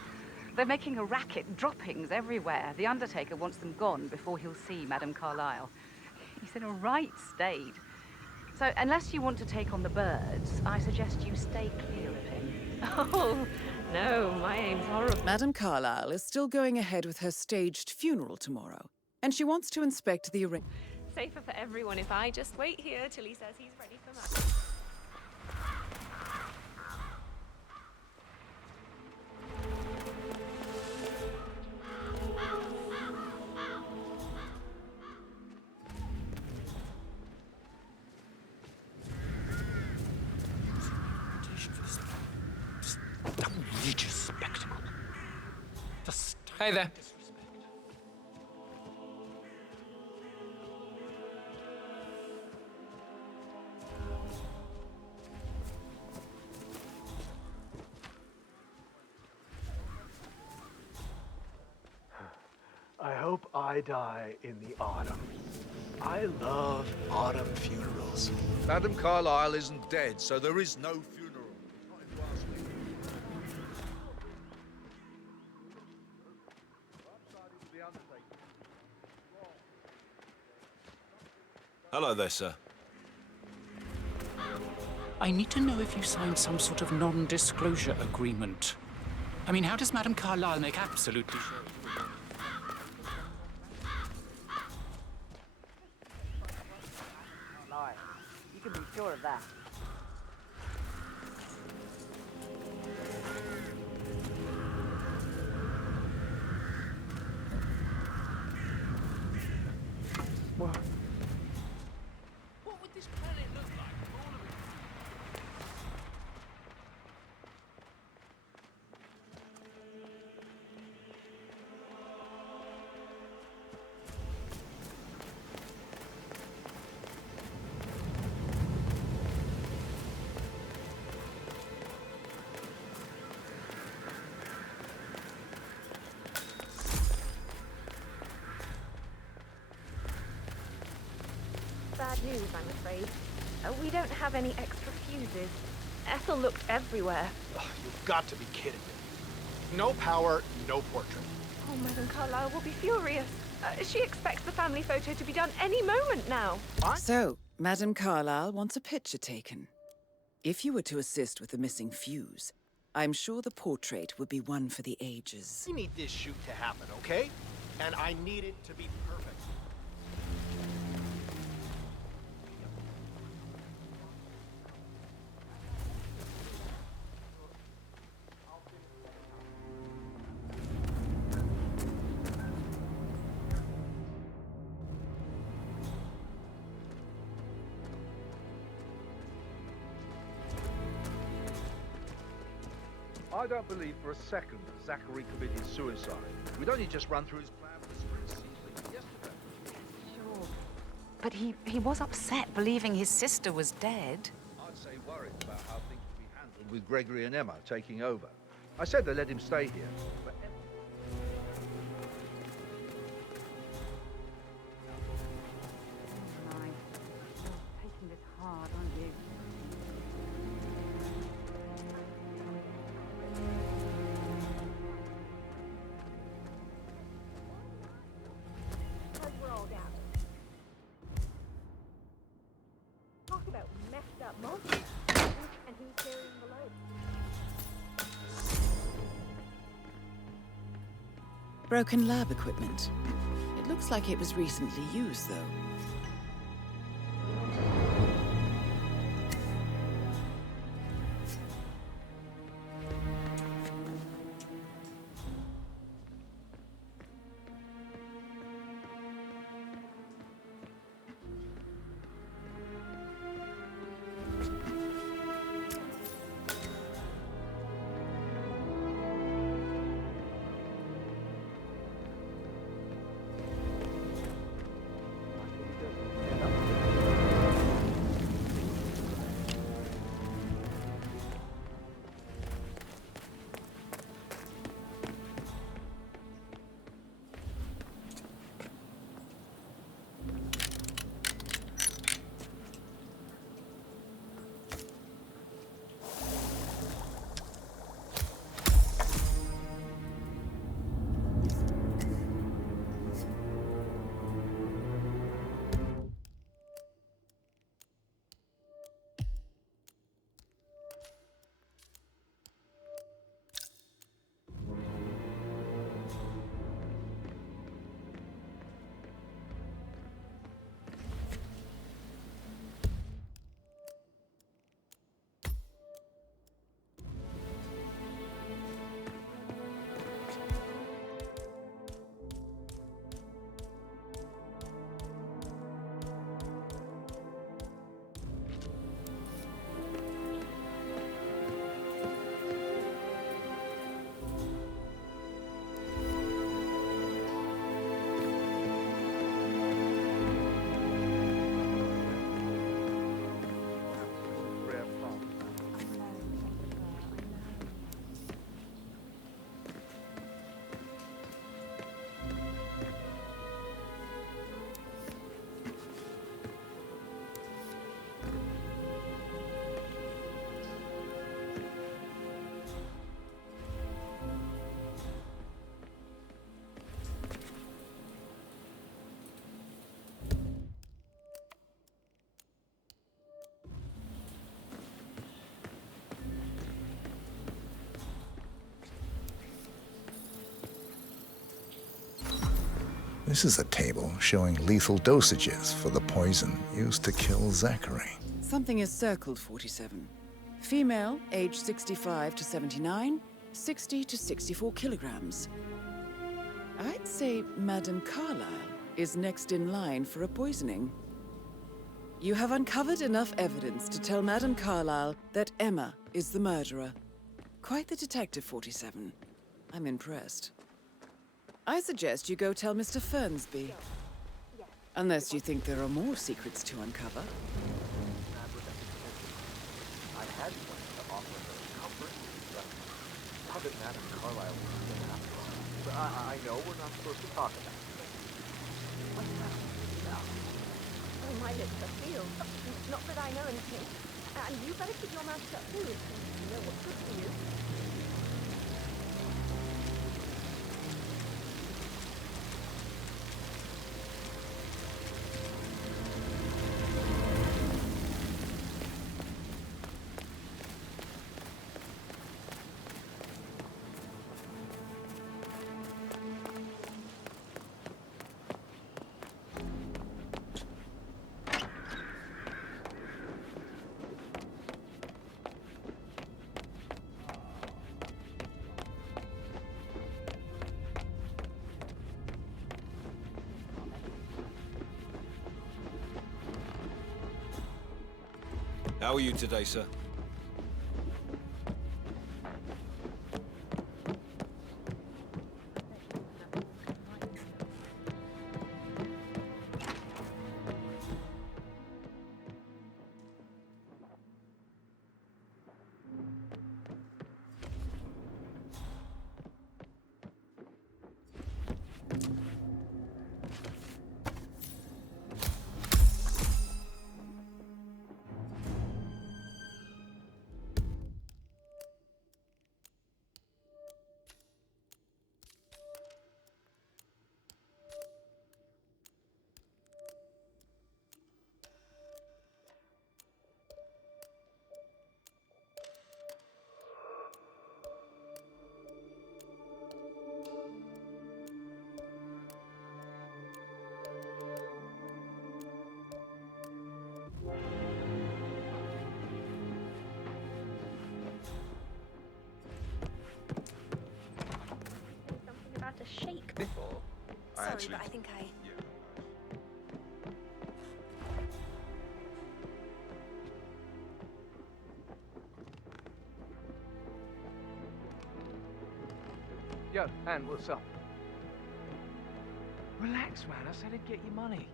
They're making a racket, droppings everywhere. The Undertaker wants them gone before he'll see Madame Carlyle. He's in a right state. So, unless you want to take on the birds, I suggest you stay clear of him. Oh, no, my aim's horrible. Madame Carlyle is still going ahead with her staged funeral tomorrow, and she wants to inspect the arrangement. Safer for everyone if I just wait here till he says he's ready for Madame. Outrageous spectacle. Hey there. I hope I die in the autumn. I love autumn funerals. Madame Carlyle isn't dead, so there is no funeral. Hello there, sir. I need to know if you signed some sort of non-disclosure agreement. I mean, how does Madame Carlyle make absolutely sure? You can be sure of that. Well, What would this planet look like with all of it? Bad news, I'm afraid. We don't have any extra fuses. Ethel looked everywhere. you've got to be kidding me. No power, no portrait. Oh, Madame Carlyle will be furious. She expects the family photo to be done any moment now. So, Madame Carlyle wants a picture taken. If you were to assist with the missing fuse, I'm sure the portrait would be one for the ages. I need this shoot to happen, okay? And I need it to be perfect. I don't believe for a second that Zachary committed suicide. We'd only just run through his plan for the spring season yesterday. Sure. But he was upset believing his sister was dead. I'd say worried about how things would be handled with Gregory and Emma taking over. I said they let him stay here, but You're taking this hard, aren't you? We're all down. Talk about messed up monsters. And who's carrying the load? Broken lab equipment. It looks like it was recently used, though. This is a table showing lethal dosages for the poison used to kill Zachary. Something is circled, 47. Female, age 65 to 79, 60 to 64 kilograms. I'd say Madame Carlyle is next in line for a poisoning. You have uncovered enough evidence to tell Madame Carlyle that Emma is the murderer. Quite the detective, 47. I'm impressed. I suggest you go tell Mr. Fernsby. Unless you think there are more secrets to uncover. I had one to offer her comfort, but now that Madame Carlyle was still after us. But I know we're not supposed to talk about it. What's happening now? Oh, my lips are sealed. Not that I know anything. And you better keep your mouth shut too, if you know what's good for you. How are you today, sir? To shake before. Sorry, but I think I... Yo, Ann, what's up? Relax, man. I said I'd get you money.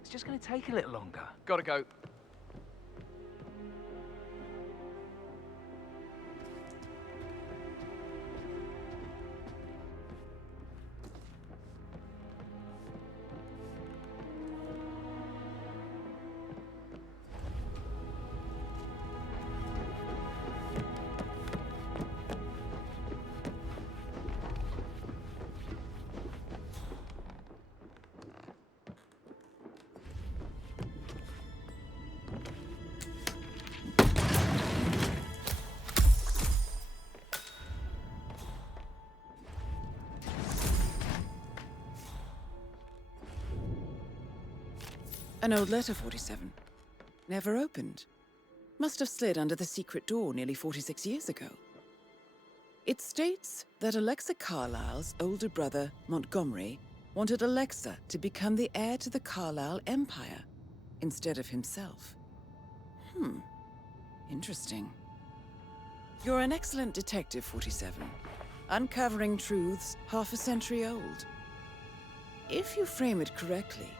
It's just gonna take a little longer. Gotta go. An old letter, 47. Never opened. Must have slid under the secret door nearly 46 years ago. It states that Alexa Carlyle's older brother, Montgomery, wanted Alexa to become the heir to the Carlyle Empire instead of himself. Interesting. You're an excellent detective, 47. Uncovering truths half a century old. If you frame it correctly,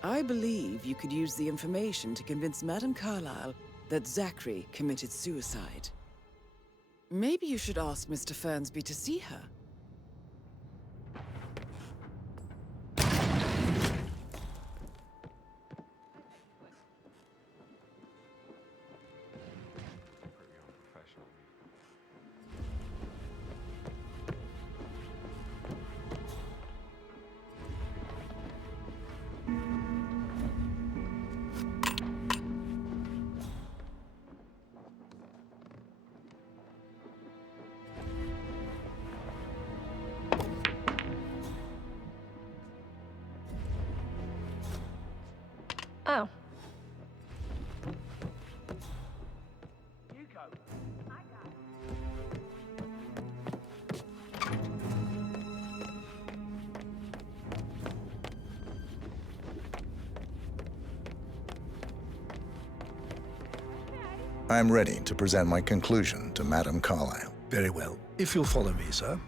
I believe you could use the information to convince Madame Carlyle that Zachary committed suicide. Maybe you should ask Mr. Fernsby to see her. Oh. I'm ready to present my conclusion to Madame Carlyle. Very well. If you'll follow me, sir.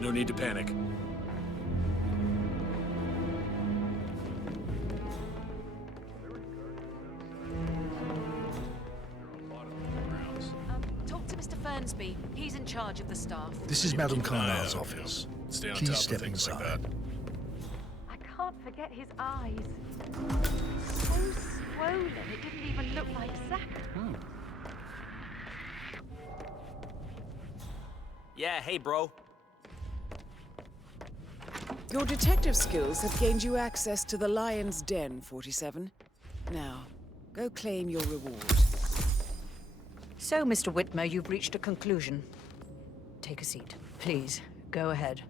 No need to panic. Talk to Mr. Fernsby. He's in charge of the staff. This is Madame Carlyle's office. Stay on Please top of step things like inside. that. I can't forget his eyes. So swollen, it didn't even look like Zach. Yeah, hey, bro. Your detective skills have gained you access to the Lion's Den, 47. Now, go claim your reward. So, Mr. Whitmer, you've reached a conclusion. Take a seat. Please, go ahead.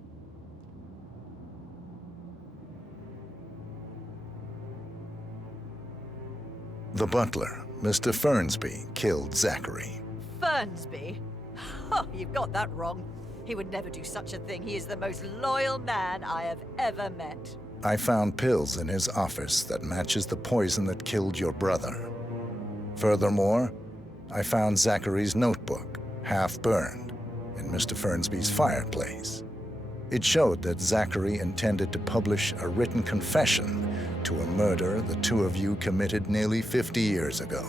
The butler, Mr. Fernsby, killed Zachary. Fernsby? Oh, you've got that wrong. He would never do such a thing. He is the most loyal man I have ever met. I found pills in his office that matches the poison that killed your brother. Furthermore, I found Zachary's notebook, half burned, in Mr. Fernsby's fireplace. It showed that Zachary intended to publish a written confession to a murder the two of you committed nearly 50 years ago.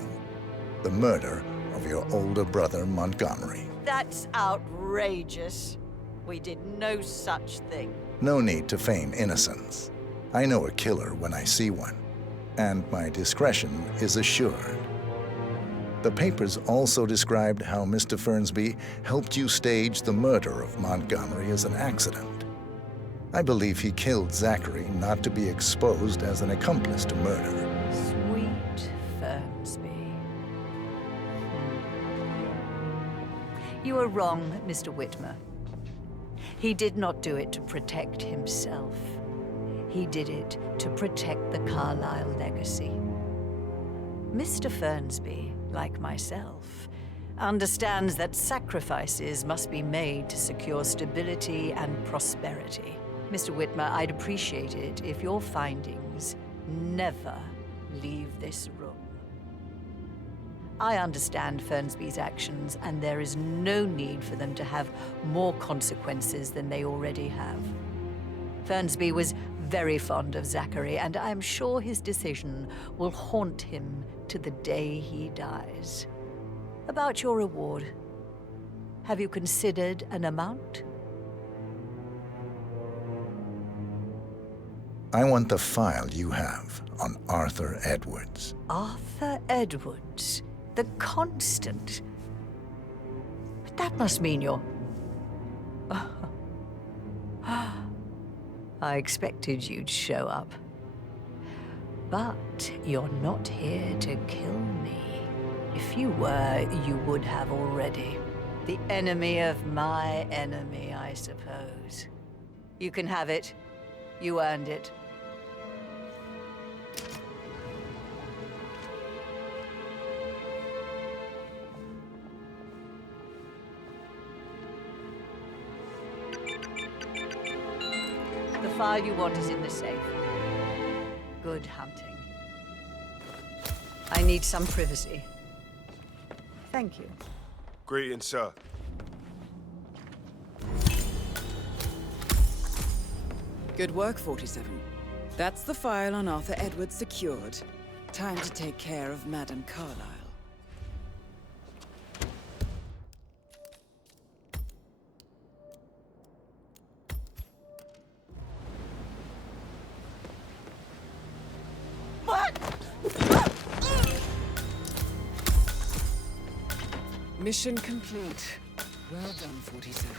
The murder of your older brother, Montgomery. That's outrageous. We did no such thing. No need to feign innocence. I know a killer when I see one, and my discretion is assured. The papers also described how Mr. Fernsby helped you stage the murder of Montgomery as an accident. I believe he killed Zachary not to be exposed as an accomplice to murder. Sweet Fernsby. You are wrong, Mr. Whitmer. He did not do it to protect himself. He did it to protect the Carlyle legacy. Mr. Fernsby, like myself, understands that sacrifices must be made to secure stability and prosperity. Mr. Whitmer, I'd appreciate it if your findings never leave this room. I understand Fernsby's actions, and there is no need for them to have more consequences than they already have. Fernsby was very fond of Zachary, and I'm sure his decision will haunt him to the day he dies. About your reward, have you considered an amount? I want the file you have on Arthur Edwards. Arthur Edwards, the Constant. But that must mean you're... I expected you'd show up. But you're not here to kill me. If you were, you would have already. The enemy of my enemy, I suppose. You can have it. You earned it. The file you want is in the safe. Good hunting. I need some privacy. Thank you. Greetings, sir. Good work, 47. That's the file on Arthur Edwards secured. Time to take care of Madame Carlyle. Mission complete. Well done, 47.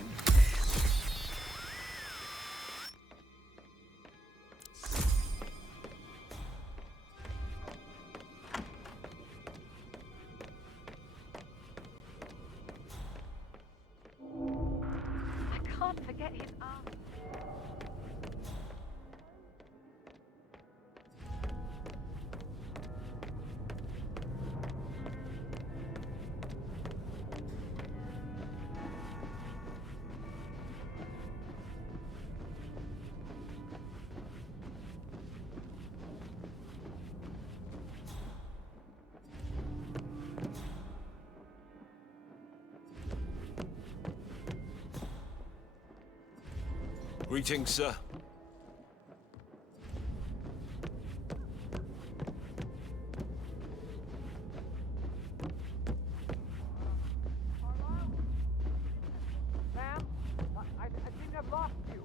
I can't forget his arm. Greetings, sir. Ma'am, I think I've lost you.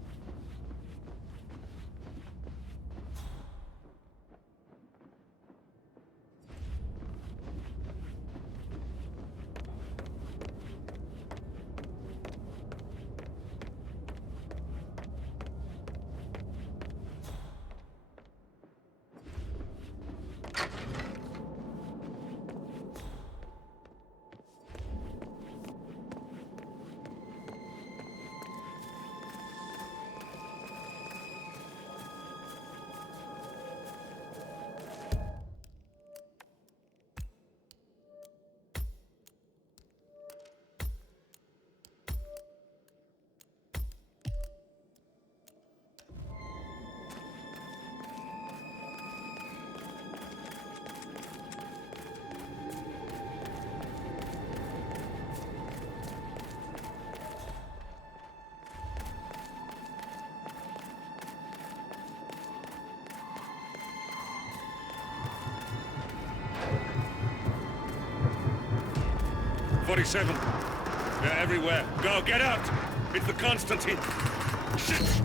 They're everywhere. Go, get out! It's the Constantine! Shit!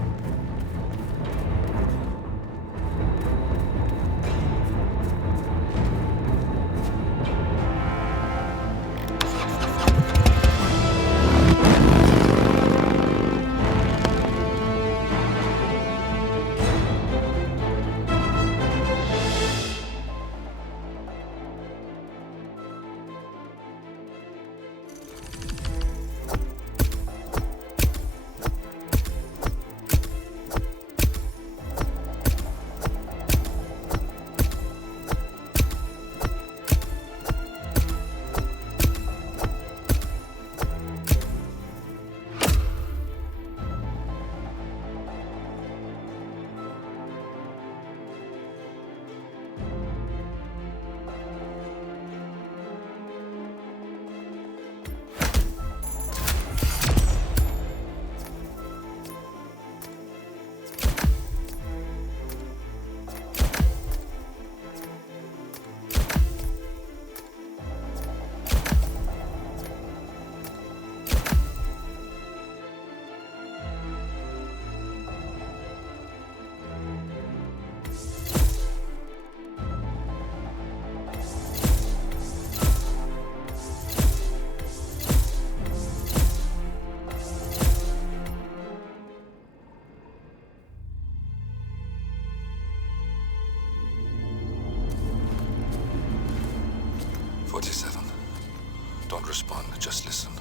Don't respond, just listen.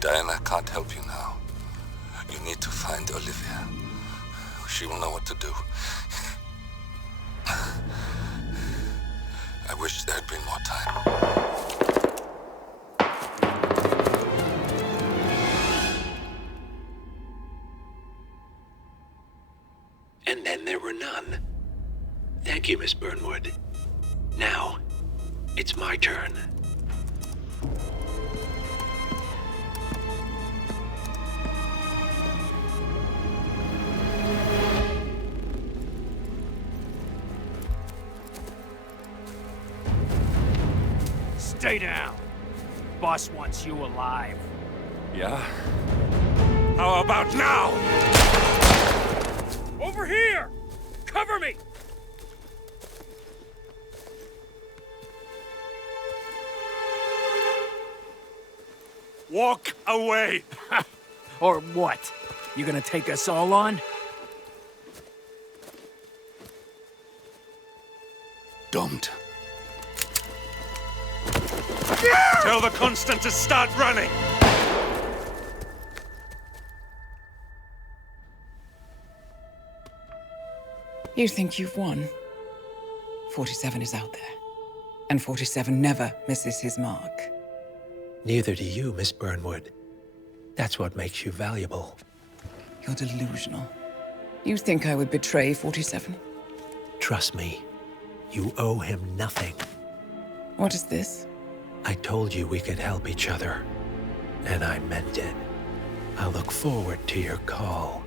Diana can't help you now. You need to find Olivia. She will know what to do. I wish there had been more time. And then there were none. Thank you, Miss Burnwood. Now, it's my turn. Stay down. Boss wants you alive. Yeah? How about now? Over here! Cover me! Walk away! Or what? You gonna take us all on? Don't. Tell the Constant to start running! You think you've won? 47 is out there. And 47 never misses his mark. Neither do you, Miss Burnwood. That's what makes you valuable. You're delusional. You think I would betray 47? Trust me, you owe him nothing. What is this? I told you we could help each other, and I meant it. I look forward to your call.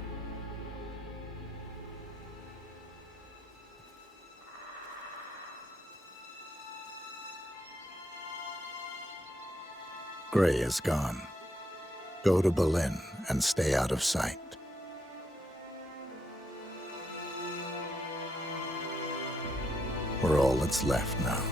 Gray is gone. Go to Berlin and stay out of sight. We're all that's left now.